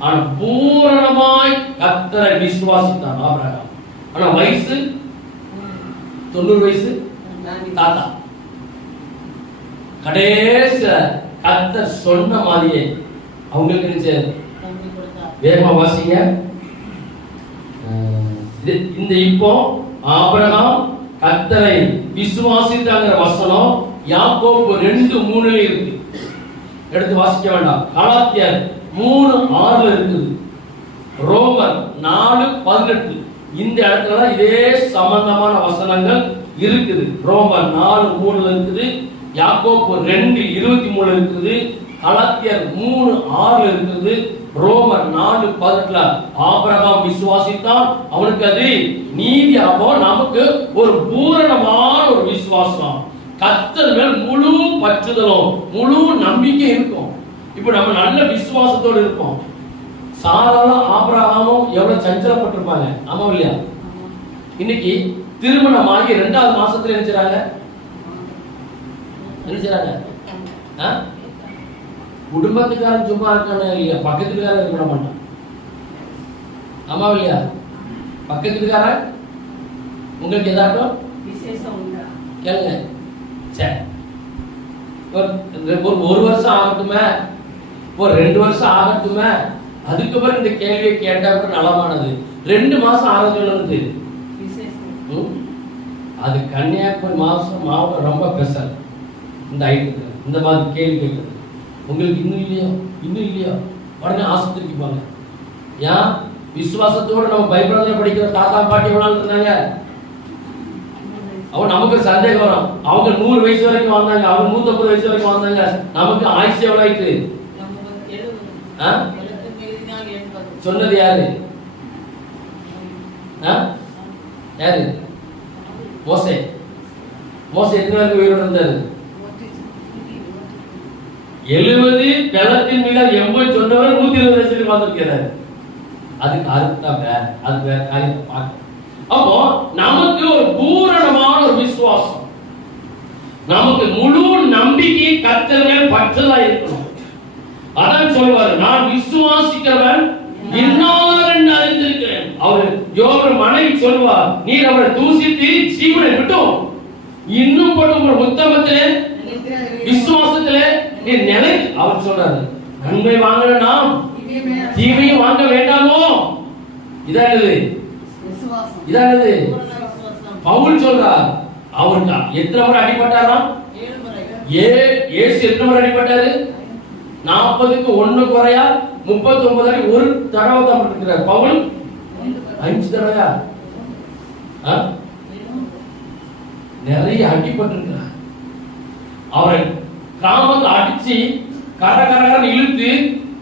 ஆனா பூரணமாய் கர்த்தரை விசுவாசித்தான் ஆபிரகாம். ஆனா வயசு 90 வயசு தாத்தா. கடைசி கர்த்தர் சொன்ன மாதிரியே அவங்களுக்கு நினைச்ச வேகமா வாசிங்க. இந்த இப்போ ஆபிரகாம் கர்த்தரை விசுவாசித்தாங்கிற வசனம் யாக்கோபு 2:3 இருக்கு. எடுத்து வாசிக்க வேண்டாம். கலாத்தியர் 3:6 இருக்குது. ரோமர் 4:18 இந்த இடத்துல இதே சம்பந்தமான வசனங்கள் இருக்குது. ரோமர் 4:3 இருக்குது, யாக்கோபு 2:23 இருக்குது, கலாத்தியர் 3:6 இருக்குது, ரோமர் 4:18 ஆபிரகாம் விசுவாசித்தான், அவனுக்கு அது நீதியாகும். நமக்கு ஒரு பூரணமான ஒரு விசுவாசம், கர்த்தர் மேல் முழு பற்றுதலும் முழு நம்பிக்கை இருக்கும். இப்ப நம்ம நல்ல விசுவாசத்தோடு இருப்போம். சாராலும் ஆபிரகாமும் எவ்வளவு சஞ்சலப்பட்டிருப்பாங்க, ஆமா இல்லையா? இன்னைக்கு திருமணமாகி 2வது மாசத்துல நினைச்சாங்க குடும்பத்துக்காரன் சும்மா இருக்கானே இல்லையா, பக்கத்துக்காரன் இருக்க மாட்டான், ஆமா இல்லையா? பக்கத்துக்காரன் உங்களுக்கு ஏதாட்டும் கேளுங்க. சரி, ஒரு வருஷம் ஆகட்டுமே, ஒரு 2 வருஷம் ஆகட்டுமே, அதுக்கப்புறம் இந்த கேள்வியை கேட்டா நலமானது. 2 மாசம் ஆகிறது அது கன்னியாகுமரி மாவட்டம் ரொம்ப ஸ்பெஷல். இந்த ஐட்டத்துல இந்த மாதிரி கேள்வி கேட்குறது உங்களுக்கு இன்னும் இல்லையோ உடனே ஆஸ்பத்திரிக்கு போங்க. ஏன்? விசுவாசத்தோடு நம்ம பைபிள் படிக்கிற தாத்தா பாட்டி எவ்வளவு இருந்தாங்க, அவன் நமக்கு சந்தேகம் வரும். அவங்க 100 வயசு வரைக்கும் வாழ்ந்தாங்க, அவங்க 150 வயசு வரைக்கும் வாழ்ந்தாங்க. நமக்கு ஆயுசு எவ்வளவு ஆயிட்டு? சொன்னது யாரு? யாரு? மோசே. மோசே எத்தனை பேருக்கு உயிரோடு இருந்தாரு? 70 வெள்ளத்தின் மீது 80 சொன்னவர் 120 வருஷத்துக்கு பார்த்திருக்கிறார். அதுக்கு அர்த்தம் வேற, அது வேற காரியத்தை பார்க்க. அப்போ நமக்கு ஒரு பூரணமான ஒரு விசுவாசம், நமக்கு முழு நம்பிக்கை கர்த்தர் மேல் பற்றலா இருக்கணும். அதான் சொல்வாரு, நான் விசுவாசிக்கிறவன் இன்னார் என்று அறிந்திருக்கிறேன். அவர் யோபு மனைவி சொல்வார், நீர் அவரை தூசித்து ஜீவனை விட்டோம், இன்னும் போட்டு உங்கள் உத்தமத்திலே விசுவாசத்திலே நீ நிலை. அவர் சொல்றாரு, நன்மை வாங்கின நாம் தீமையும் வாங்க வேண்டாமோ. இதானது இதானது பவுல் சொல்றார். அவருக்கு எத்தனை முறை அடிபட்டாராம்? இயேசு எத்தனை முறை அடிபட்டாரு? 40க்கு 1 குறையா 39 அடி ஒரு தடவை தான் இருக்கிறார். பவுல் 5 தடவையா? நிறைய அடிபட்டிருக்கிறார். அவரை கிராமத்தை அடிச்சு கரகரன்னு இழுத்து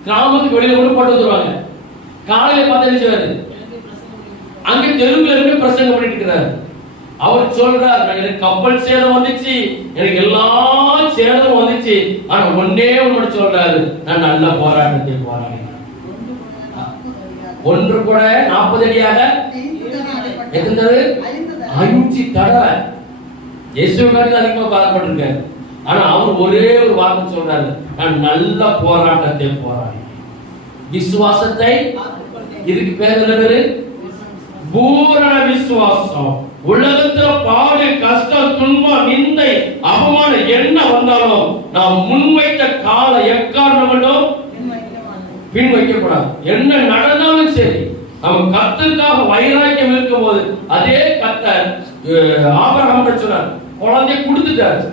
கிராமத்துக்கு வெளியில கொண்டு போட்டு வந்துருவாங்க. காலையில பார்த்து என்ன செய்வாரு? அங்க தெருவுல இருந்து பிரசங்கம் பண்ணிட்டு இருக்கிறார். அவர் சொல்றார், எனக்கு கப்பல் சேதம் வந்துச்சு, எனக்கு எல்லா சேதமும் வந்துச்சு, ஆனா ஒன்னே ஒண்ணு சொல்றாரு, நான் நல்ல போராட்டத்தை போராடினேன். ஒன்று கூட 40 அடியாக எத்தனை? 5 தடவை. இயேசுவுக்கு அதிகமா பாதிக்கப்பட்டிருக்காரு. ஆனா அவர் ஒரே ஒரு வார்த்தை சொல்றாரு, நான் நல்ல போராட்டத்தை போராடினேன். விசுவாசத்தை, இதுக்கு பேர் என்ன பேரு? பூரண விசுவாசம். உலகத்துல பாடு, கஷ்டம், துன்பம், நிந்தை, அவமானம் என்ன வந்தாலும் நாம் முன்வைத்த கால எக்காரணம் மட்டும் பின் வைக்கப்படாது. என்ன நடந்தாலும் சரி, நம்ம கர்த்தருக்காக வைராக்கியம் இருக்கும் போது அதே கர்த்தர் ஆபிரகாம் சொன்னார், குழந்தைய கொடுத்துட்டாரு,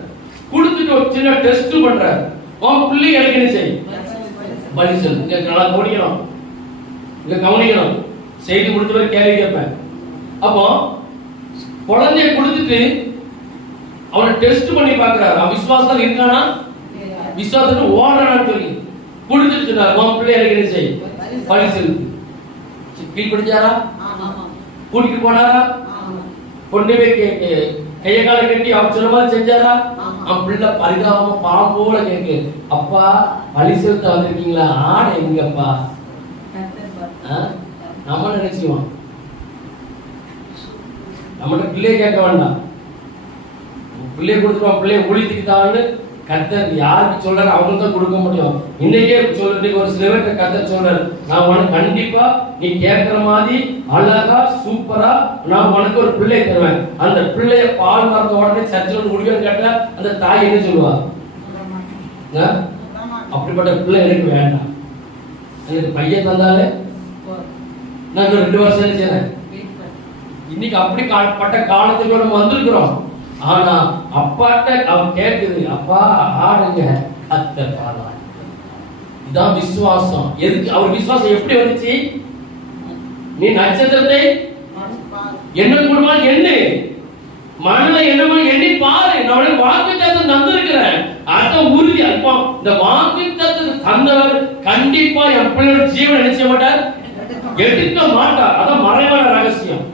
கொடுத்துட்டு ஒரு சின்ன டெஸ்ட் பண்றாரு. உன் பிள்ளை எனக்கு என்ன செய்யும்? பலி சொல்லு. இங்க நல்லா கவனிக்கணும், இங்க கவனிக்கணும். செய்தி முடிச்சவரை கேள்வி கேட்பேன். அப்போ குழந்தைய கொடுத்துட்டு அவனை டெஸ்ட் பண்ணி பாக்குறாரு, அவன் விசுவாசம் இருக்கானா, விசுவாசத்தை ஓடுறான்னு சொல்லி கொடுத்துட்டு சொன்னார், உன் பிள்ளை எனக்கு என்ன செய்யும்? பலி சொல்லு. கீழ் படிச்சாரா? கூட்டிட்டு போனாரா? கொண்டு போய் கைய கால கட்டி அவர் சொன்ன மாதிரி செஞ்சாரா? அவன் பிள்ளை பரிதாபமா பாம்போல கேக்கு, அப்பா பலி செலுத்த வந்திருக்கீங்களா? ஆடு எங்கப்பா? நம்ம நினைச்சுவோம், நம்மகிட்ட பிள்ளைய கேட்க வேண்டாம், பிள்ளைய கொடுத்துருவோம், பிள்ளைய ஒழித்துக்கிட்டான்னு கர்த்தர் யாருக்கு சொல்றாரு அவங்களுக்கு தான் கொடுக்க முடியும். இன்னைக்கே சொல்லிட்டு ஒரு சிலருக்கு கர்த்தர் சொல்றாரு, நான் உனக்கு கண்டிப்பா நீ கேட்கிற மாதிரி அழகா சூப்பரா நான் உனக்கு ஒரு பிள்ளை தருவேன். அந்த பிள்ளைய பால் மறந்த உடனே சர்ச்சில் முடியும் கேட்டா அந்த தாய் என்ன சொல்லுவா? அப்படிப்பட்ட பிள்ளை எனக்கு வேண்டாம், எனக்கு பையன் தந்தாலே நான் 2 வருஷம் செய்றேன். இன்னைக்கு அப்படி பட்ட காலத்துக்கு நம்ம வந்திருக்கிறோம். ஆனா அப்பாட்ட அவன் கேட்குது, அப்பா ஆடுங்க அத்தை பாலா. இதான் விசுவாசம். எதுக்கு அவர் விசுவாசம் எப்படி வந்துச்சு? நீ நட்சத்திரத்தை என்ன கூடுமா எண்ணு, மனதை என்னமா எண்ணி பாரு, நான் வாக்குத்தத்தம் தந்திருக்கிறேன், அத உறுதியா. இப்போ இந்த வாக்குத்தத்தம் தந்தவர் கண்டிப்பா என் பிள்ளையோட ஜீவனை நினைச்ச மாட்டார், எடுக்க மாட்டார். அதான் மறைவான ரகசியம்.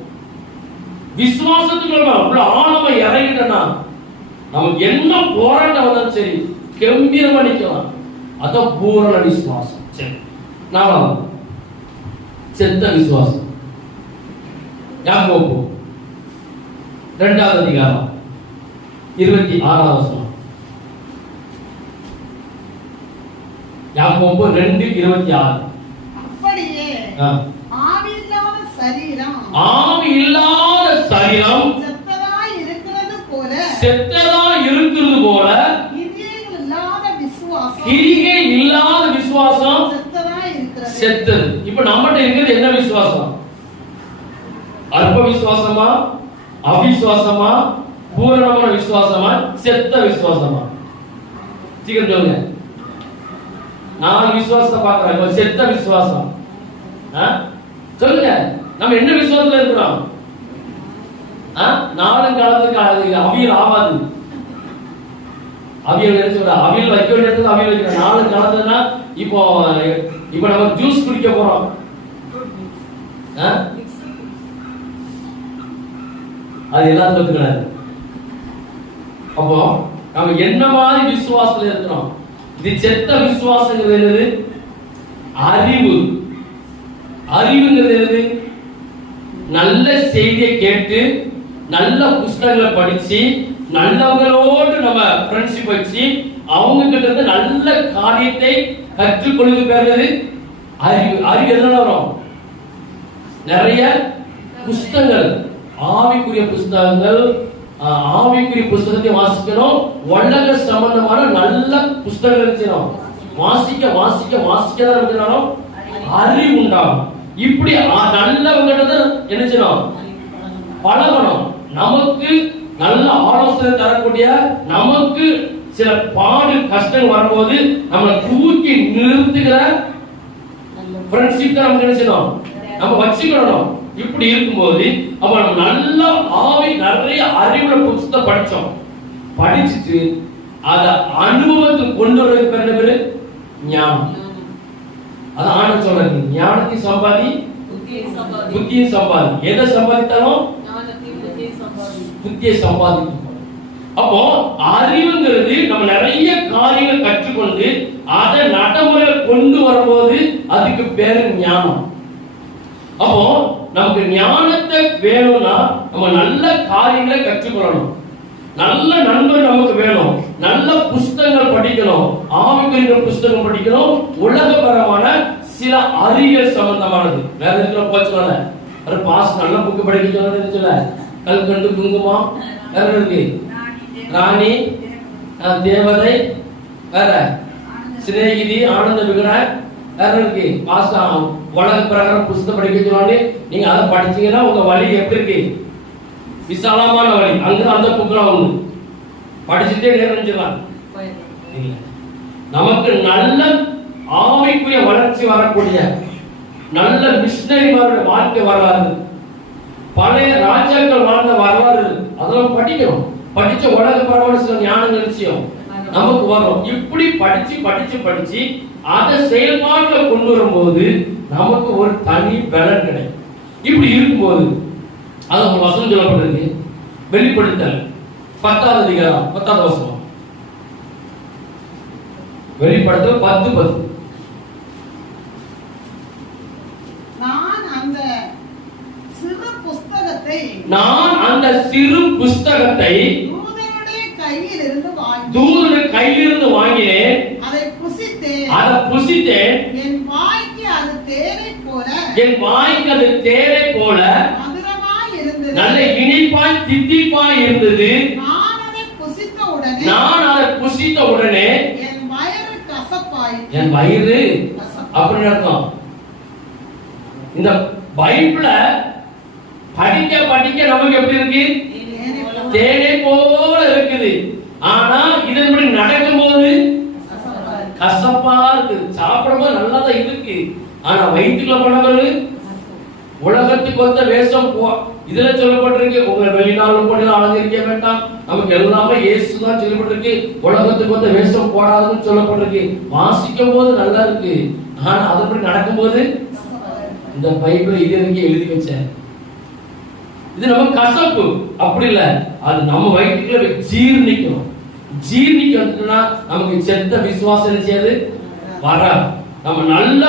விசுவாசத்துக்குள்ள அவ்வளவு ஆழமா இறங்கிட்டனா நமக்கு என்ன போராட்டம் வந்தாலும் சரி கம்பீரமா நிக்கலாம். அதான் பூரண விசுவாசம். சரி, 4வது செத்த விசுவாசம். யாக்கோபு 2வது அதிகாரம் 26வது வசனம். யாக்கோபு 2:26. அப்படியே ஆவி இல்லாத சரீரம் செத்ததாய் இருக்கிறது போல கிரிகை இல்லாத விசுவாசம் செத்தது. இப்ப நம்மகிட்ட இருக்கிறது என்ன விசுவாசம்? அல்ப விசுவாசமா, அவிசுவாசமா, பூரணமான விசுவாசமா, செத்த விசுவாசமா? சீக்கிரம் சொல்லுங்க. 4 விசுவாசத்தை பார்க்கிறோம், செத்த விசுவாசம். சொல்லுங்க, நம்ம என்ன விசுவாசத்துல இருக்கிறோம்? 4 காலத்துக்கு அவியல் ஆகாது. அவியல் எடுத்து அவியல் வைக்க வேண்டிய இடத்துல அவியல் வைக்கிறோம். 4 காலத்துனா இப்போ நம்ம ஜூஸ் குடிக்க போறோம். அது எல்லாத்துக்கும் ஒத்துக்கிறாரு. அப்போ நம்ம என்ன மாதிரி விசுவாசத்துல இருக்கிறோம்? இது செத்த விசுவாசங்கிறது என்னது? அறிவு. அறிவுங்கிறது என்னது? நல்ல செய்தியை கேட்டு நல்ல புத்தகங்களை படிச்சு நல்லவங்களோடு நம்ம ஃப்ரெண்ட்ஷிப் வச்சு அவங்க கிட்ட இருந்து நல்ல காரியத்தை கற்றுக்கொள்வது பேர் அறிவு. அறிவு எதனால வரும்? நிறைய புஸ்தகங்கள், ஆவிக்குரிய புஸ்தகங்கள், ஆவிக்குரிய புஸ்தகத்தை வாசிக்கணும். உலக சம்பந்தமான நல்ல புஸ்தகங்கள் இருக்கணும். வாசிக்க வாசிக்க வாசிக்க தான் இருக்கணும், அறிவு உண்டாகும். இப்படி நல்லவங்க என்ன செய்யணும்? பழகணும். நமக்கு நல்ல ஆலோசனை தரக்கூடிய, நமக்கு சில பாடு கஷ்டம் வரும்போது நம்மளை தூக்கி நிறுத்துகிற ஃப்ரெண்ட்ஷிப் தான் நமக்கு என்ன செய்யணும்? நம்ம வச்சுக்கணும். இப்படி இருக்கும்போது அப்ப நம்ம நல்ல ஆவி நிறைய அறிவுள்ள புத்தகத்தை படிச்சோம். படிச்சுட்டு அத அனுபவத்துக்கு கொண்டு வரதுக்கு பேர் என்ன பேரு? ஞானம். அதான் ஆண்டவர் சொல்றாரு, ஞானத்தை சம்பாதி புத்தியை சம்பாதி. எதை சம்பாதித்தாலும் புத்தியை சம்பாதிக்கணும். அப்போ அறிவுங்கிறது நம்ம நிறைய காரியங்கள் கற்றுக்கொண்டு அதை நடைமுறையில கொண்டு வரும்போது அதுக்கு பேரு ஞானம். அப்போ நமக்கு ஞானத்தை வேணும்னா நம்ம நல்ல காரியங்களை கற்றுக்கொள்ளணும். நல்ல நண்பர் நமக்கு வேணும். நல்ல புஸ்தகங்கள் படிக்கணும். ஆவிக்குரிய புஸ்தகம் படிக்கணும். உலகபரமான சில அறிவியல் சம்பந்தமானது வேற இருக்கிற போச்சுனால அது பாஸ் நல்ல புக்கு படிக்க சொன்ன கல்கண்டு குங்குமம் வேற இருக்கு, ராணி, தேவதை, வேற சிநேகிதி, ஆனந்த விகடன் வேற இருக்கு. பாஸ் உலக பிரகாரம் புஸ்தகம் படிக்க சொன்னாலே நீங்க அதை படிச்சீங்கன்னா உங்க வழி எப்படி இருக்கு? விசாலமான வழி. அங்க அந்த புக்கெல்லாம் ஒண்ணு படிச்சுட்டே நேரம் நமக்கு நல்ல ஆவிக்குரிய வளர்ச்சி வரக்கூடிய நல்ல மிஷனரிமாரோட வாழ்க்கை வரலாறு, பழைய ராஜாக்கள் வாழ்ந்த வரலாறு அதெல்லாம் படிக்கணும். படிச்ச உலக பரவாயில்ல சில ஞானங்கள் நிச்சயம் நமக்கு வரும். இப்படி படிச்சு படிச்சு படிச்சு அதை செயல்பாட்டுல கொண்டு வரும்போது நமக்கு ஒரு தனி பலன் கிடைக்கும். இப்படி இருக்கும்போது அது ஒரு வசனம் சொல்லப்பட்டிருக்கு, வெளிப்படுத்தல் 10வது அதிகாரம் 10வது வசனம். வெளிப்படுத்தல் 10:10. நான் அந்த சிறு புஸ்தகத்தை தூதனுடைய கையிலிருந்து வாங்கினேன். அதை புசித்தேன். என் வாய்க்கு அது தேரை போல நல்ல இனிப்பாய் தித்திப்பாய் இருந்தது. நான் அதை புசித்த உடனே என் வயிறு அப்படின்னு அர்த்தம். இந்த பைபிள படிக்க படிக்க நமக்கு எப்படி இருக்கு? தேனை போல இருக்குது. ஆனா இதன்படி நடக்கும்போது கசப்பா இருக்கு. சாப்பிடும்போது நல்லா தான் இருக்கு, ஆனா வயிற்றுக்குள்ள போனவரு உலகத்துக்கு வந்த வேஷம் இதுல சொல்லப்பட்டிருக்கு. உங்களை வெளிநாடு போட்டு அலங்கரிக்க வேண்டாம், நமக்கு எல்லாமே இயேசுதான் சொல்லப்பட்டிருக்கு. உலகத்துக்கு வந்த வேஷம் போடாதுன்னு சொல்லப்பட்டிருக்கு. வாசிக்கும் போது நல்லா இருக்கு, ஆனா அதன்படி நடக்கும்போது இந்த பைபிள் இது வரைக்கும் எழுதி வச்சேன், இது நம்ம கசப்பு அப்படி இல்ல, அது நம்ம வயிற்றுக்குள்ள ஜீர்ணிக்கணும். ஜீர்ணிக்கணும்னா நமக்கு செத்த விசுவாசம் செய்யாது வராது. நம்ம நல்ல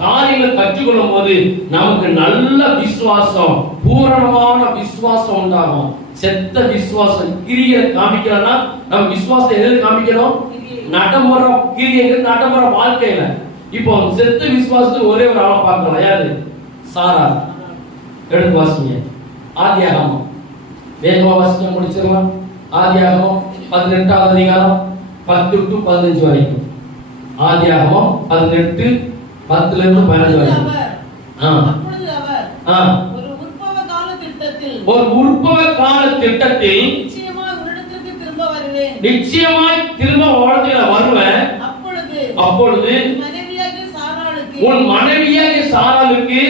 காரியங்களை கற்றுக்கொள்ளும் போது நமக்கு நல்ல விசுவாசம், பூரணமான விசுவாசம் உண்டாகும். செத்த விசுவாசம் கிரியை காமிக்கிறோம்னா நம்ம விசுவாசத்தை எதில் காமிக்கணும்? நடைமுறை கிரியைகள், நடைமுறை வாழ்க்கையில. இப்போ செத்த விசுவாசத்துக்கு ஒரே ஒரு ஆளை பார்க்கலாம், யாரு? சாரா. எடுத்து வாசிங்க ஆதியாகமம். வேகமா வாசிக்க முடிச்சிடலாம். ஆதியாகமம் 18வது அதிகாரம் 10 to 15 வரைக்கும். ஆதியாகமம் 18 10ல இருந்து 15 வரைக்கும். ஒரு உற்பவ கால திட்டத்தில் நிச்சயமாய் திரும்ப வருவேன். அப்பொழுது உன் மனைவியாகிய சாராளுக்கு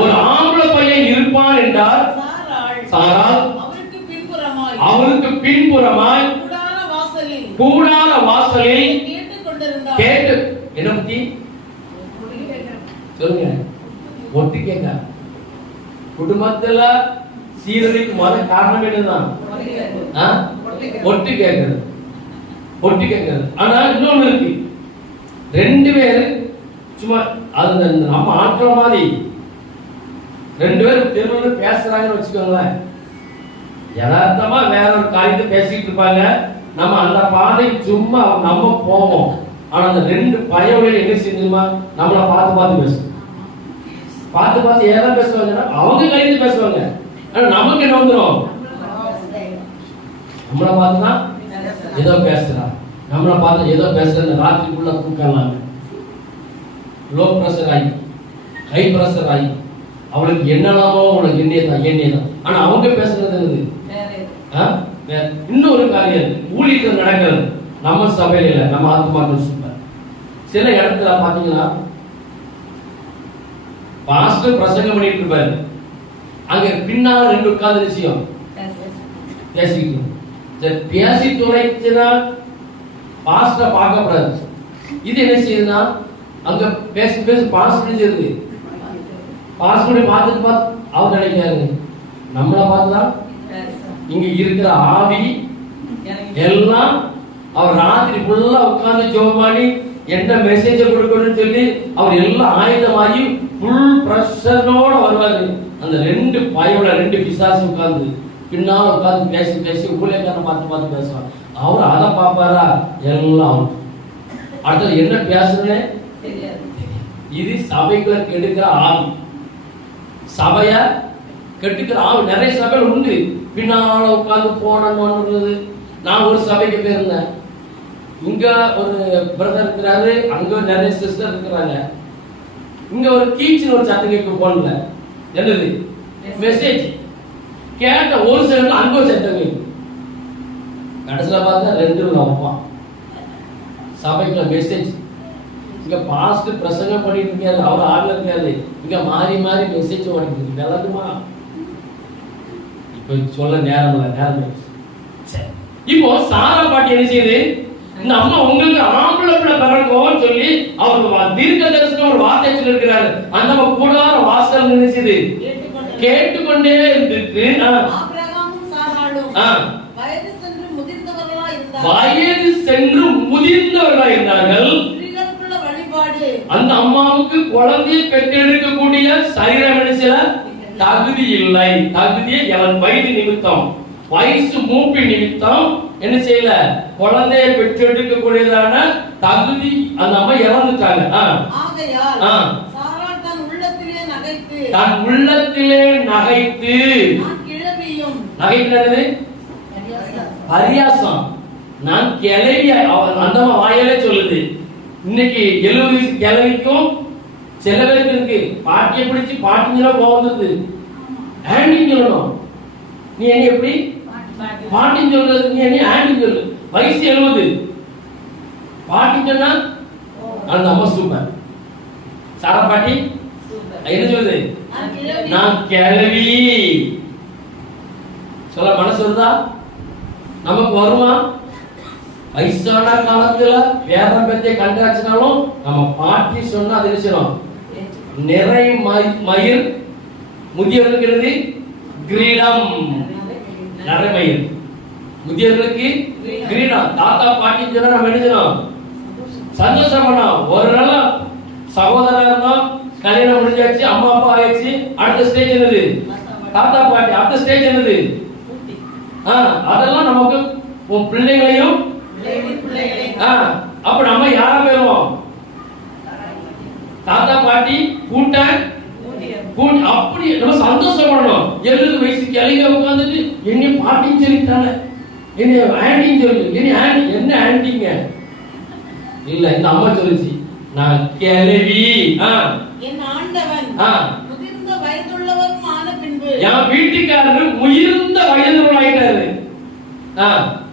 ஒரு ஆம்பளை பையன் இருப்பான் என்றார். சாராள் அவருக்கு பின்புறமாய் கூடார வாசலில் கேட்டு என்ன பத்தி சொல்லுங்க. ஒட்டி கேட்க குடும்பத்துல சீரழிக்கு முதல் காரணம் என்னதான்? ஒட்டு கேட்கறது. ஒட்டு கேட்கறது. ஆனா இன்னொன்னு இருக்கு, ரெண்டு பேரு சும்மா அது நம்ம ஆட்கள் மாதிரி ரெண்டு பேரும் தெருவில் பேசுறாங்கன்னு வச்சுக்கோங்களேன், யதார்த்தமா வேற ஒரு காரியத்தை பேசிட்டு இருப்பாங்க, நம்ம அந்த பாதை சும்மா நம்ம போவோம். ஆனா அந்த ரெண்டு பயவர்கள் என்ன செஞ்சுமா நம்மளை பார்த்து பார்த்து பேசும். பார்த்து பார்த்து ஏதா பேசுவாங்கன்னா அவங்க கழித்து பேசுவாங்க. ஆனா நமக்கு என்ன வந்துடும்? நம்மளை பார்த்துதான் ஏதோ பேசுறான், நம்மளை பார்த்து ஏதோ பேசுற ராத்திரிக்குள்ள தூக்கலாம், லோ பிரஷர் ஆகி ஹை பிரஷர் ஆகி அவளுக்கு என்னலாமோ அவளுக்கு எண்ணியதான். ஆனா அவங்க பேசுறது என்னது? இன்னொரு காரியம் ஊழியத்தில் நடக்கிறது நம்ம சபையில இல்ல, நம்ம ஆத்மாக்கள் சூப்பர். சில இடத்துல பாத்தீங்கன்னா பாஸ்டர் பிரசங்கம் பண்ணிட்டு இருப்பாரு, அங்க பின்னால ரெண்டு உட்கார்ந்து விஷயம் பேசிக்கிட்டு பேசி துளைச்சுனா பாஸ்டர் பார்க்கக்கூடாது. இது என்ன செய்யுதுன்னா அங்க பேசி பேசி பாஸ்டர் செய்யுது, பாஸ்டர் பார்த்துட்டு பார்த்து அவர் நினைக்காரு நம்மளை பார்த்துதான் இங்க இருக்கிற ஆவி எல்லாம் அவர் ராத்திரி ஃபுல்லா உட்கார்ந்து ஜெபம் பண்ணி என்ன மெசேஜ் கொடுக்கணும்னு சொல்லி அவர் எல்லாம் ஆயுதமாகி ஃபுல் பிரஷரோட வருவாரு. அந்த ரெண்டு பயவுல ரெண்டு பிசாசு உட்கார்ந்து பின்னால உட்கார்ந்து பேசி பேசி ஊழியக்காரனை பார்த்து பார்த்து பேசுவார். அவர் அதை பார்ப்பாரா எல்லாம் அடுத்தது என்ன பேசுறேன்னு இது சபைகளை கெடுக்கிற ஆவி, சபைய கெட்டுக்கிற ஆவி நிறைய சபைகள் உண்டு. பின்னால உட்கார்ந்து போனது. நான் ஒரு சபைக்கு போயிருந்தேன், இங்க ஒரு பிரதர் இருக்கிறாரு, அங்க நிறைய சிஸ்டர் இருக்கிறாங்க. இங்க ஒரு கீச்சின் ஒரு சத்தம் கேட்க போன்ல என்னது மெசேஜ் கேட்ட ஒரு செகண்ட் அங்க ஒரு சத்தம் கேட்கும். கடைசியில பார்த்தா ரெண்டு அப்பா சபைக்குள்ள மெசேஜ். இங்க பாஸ்ட் பிரசங்கம் பண்ணிட்டு இருக்காரு, அவர் ஆள்ல இருக்காரு, இங்க மாறி மாறி மெசேஜ் ஓடிட்டு இருக்கு. விளக்குமா? இப்ப சொல்ல நேரம் இல்ல, நேரம். இப்போ சாரா பாட்டி என்ன செய்யுது, இந்த அம்மா உங்களுக்கு ஆம்பளை பிள்ளை பிறக்கும் சொல்லி அவர் தீர்க்க தரிசனம் ஒரு வார்த்தை சொல்லிருக்கிறாரு. அந்த கூடார வாசல் நினைச்சது கேட்டுக்கொண்டே இருந்துட்டு வயது சென்று முதிர்ந்தவர்களா இருந்தார்கள். அந்த அம்மாவுக்கு குழந்தையை பெற்றெடுக்கக்கூடிய சரீரம் நினைச்சல தகுதி இல்லை. தகுதியை வயது நிமித்தம் வயசு மூப்பி நிமித்தம் என்ன செய்யல, குழந்தையை பெற்றெடுக்கக்கூடியதான தகுதி அந்த அம்மா இறந்துட்டாங்க. தன் உள்ளத்திலே நகைத்து நகைக்கிறது பரியாசம். நான் கிளவிய அந்த வாயிலே சொல்லுது. இன்னைக்கு 70 வயசு கிளவிக்கும் சில பேருக்கு இருக்கு, பாட்டியை பிடிச்சி பாட்டிங்களா போகுது. ஆண்டிங் சொல்லணும், நீ என்ன எப்படி பாட்டின்னு சொல்றது, நீ என்ன ஆண்டிங் சொல்லு. வயசு 70 பாட்டின்னு சொன்னா அந்த அம்மா சூப்பர். சாரா பாட்டி என்ன சொல்லுது, நான் கிளவி சொல்ல மனசு வருதா? நமக்கு வருமா? வயசான காலத்துல வேதம் பத்திய கண்டாச்சுனாலும் நம்ம பாட்டி சொன்னா அது நினைச்சிடும். நிறை மயிர் முதியவர்களுக்கு கிரீடம், நிறை மயிர் முதியவர்களுக்கு கிரீடம். தாத்தா பாட்டி சொன்னா நம்ம நினைச்சிடும் சந்தோஷம் பண்ணோம். ஒரு நாள் சகோதரா இருந்தோம், கல்யாணம் முடிஞ்சாச்சு, அம்மா அப்பா ஆயிடுச்சு, அடுத்த ஸ்டேஜ் என்னது தாத்தா பாட்டி. அடுத்த ஸ்டேஜ் என்னது? அதெல்லாம் நமக்கு உன் பிள்ளைகளையும். அப்ப நம்ம யாரா போயிருவோம்? தாத்தா பாட்டி கூட்ட அப்படி நம்ம சந்தோஷப்படணும். 70 வயசு கிளைங்க உட்கார்ந்துட்டு என்ன பாட்டின்னு சொல்லிட்டாங்க, என்ன ஆண்டின்னு சொல்லு, என்ன ஆண்டி, என்ன ஆண்டிங்க இல்ல. இந்த அம்மா சொல்லுச்சு நான் கிளவி. என் ஆண்டவன் முதிர்ந்த வயதுள்ளவரும் ஆன பின்பு என் வீட்டுக்காரர் முதிர்ந்த வயதுள்ளவராயிட்டாரு.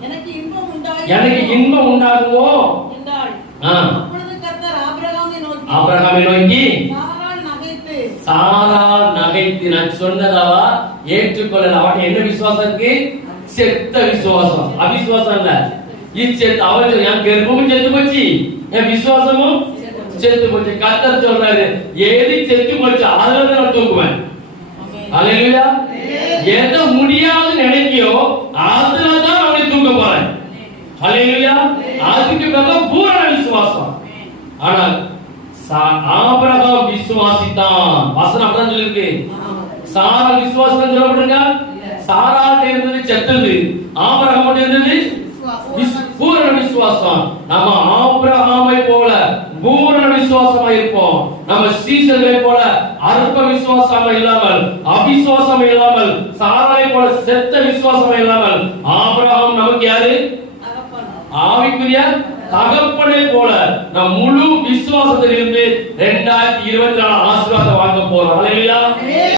எனக்கு இன்பம் உண்டாகுமோ என்றாள். அப்பொழுது கர்த்தர் ஆபிரகாமை நோக்கி சாராள் நகைத்து நான் சொன்னதாவா ஏற்றுக்கொள்ளல. அவன் என்ன விசுவாசம் இருக்கு? செத்த விசுவாசம், அவிசுவாசம் இல்ல. இச்செத்து அவள் என் கர்ப்பமும் செத்து போச்சு, என் விசுவாசமும் செத்து போச்சு. கர்த்தர் சொல்றாரு ஏது செத்து போச்சு, அதுல நான் தூக்குவேன். அல்லேலூயா. எதை முடியாது நினைக்கியோ அதுலதான் அவனை தூக்க போறேன். ஹல்லேலூயா. அதுக்கு பேர் பூரண விசுவாசம். ஆனால் ஆபிரகாம் விசுவாசித்தான். வசனம் அப்படிதான் சொல்லிருக்கு. சாரா விசுவாசம் சொல்லப்படுங்க. சாராட்ட இருந்தது செத்தது, ஆபிரகாம் இருந்தது பூரண விசுவாசம். நம்ம ஆபிரகாமை போல பூரண விசுவாசமா இருப்போம். நம்ம சீசர்களை போல அற்ப விசுவாசமா இல்லாமல், அவிசுவாசம் இல்லாமல், சாராயை போல செத்த விசுவாசம் இல்லாமல், ஆபிரகாம் நமக்கு யாரு? ஆவிக்குரிய தகப்பனை போல நம் முழு விசுவாசத்தில் இருந்து 2024 ஆசீர்வாதம் வாங்க போறோம். ஹல்லேலூயா.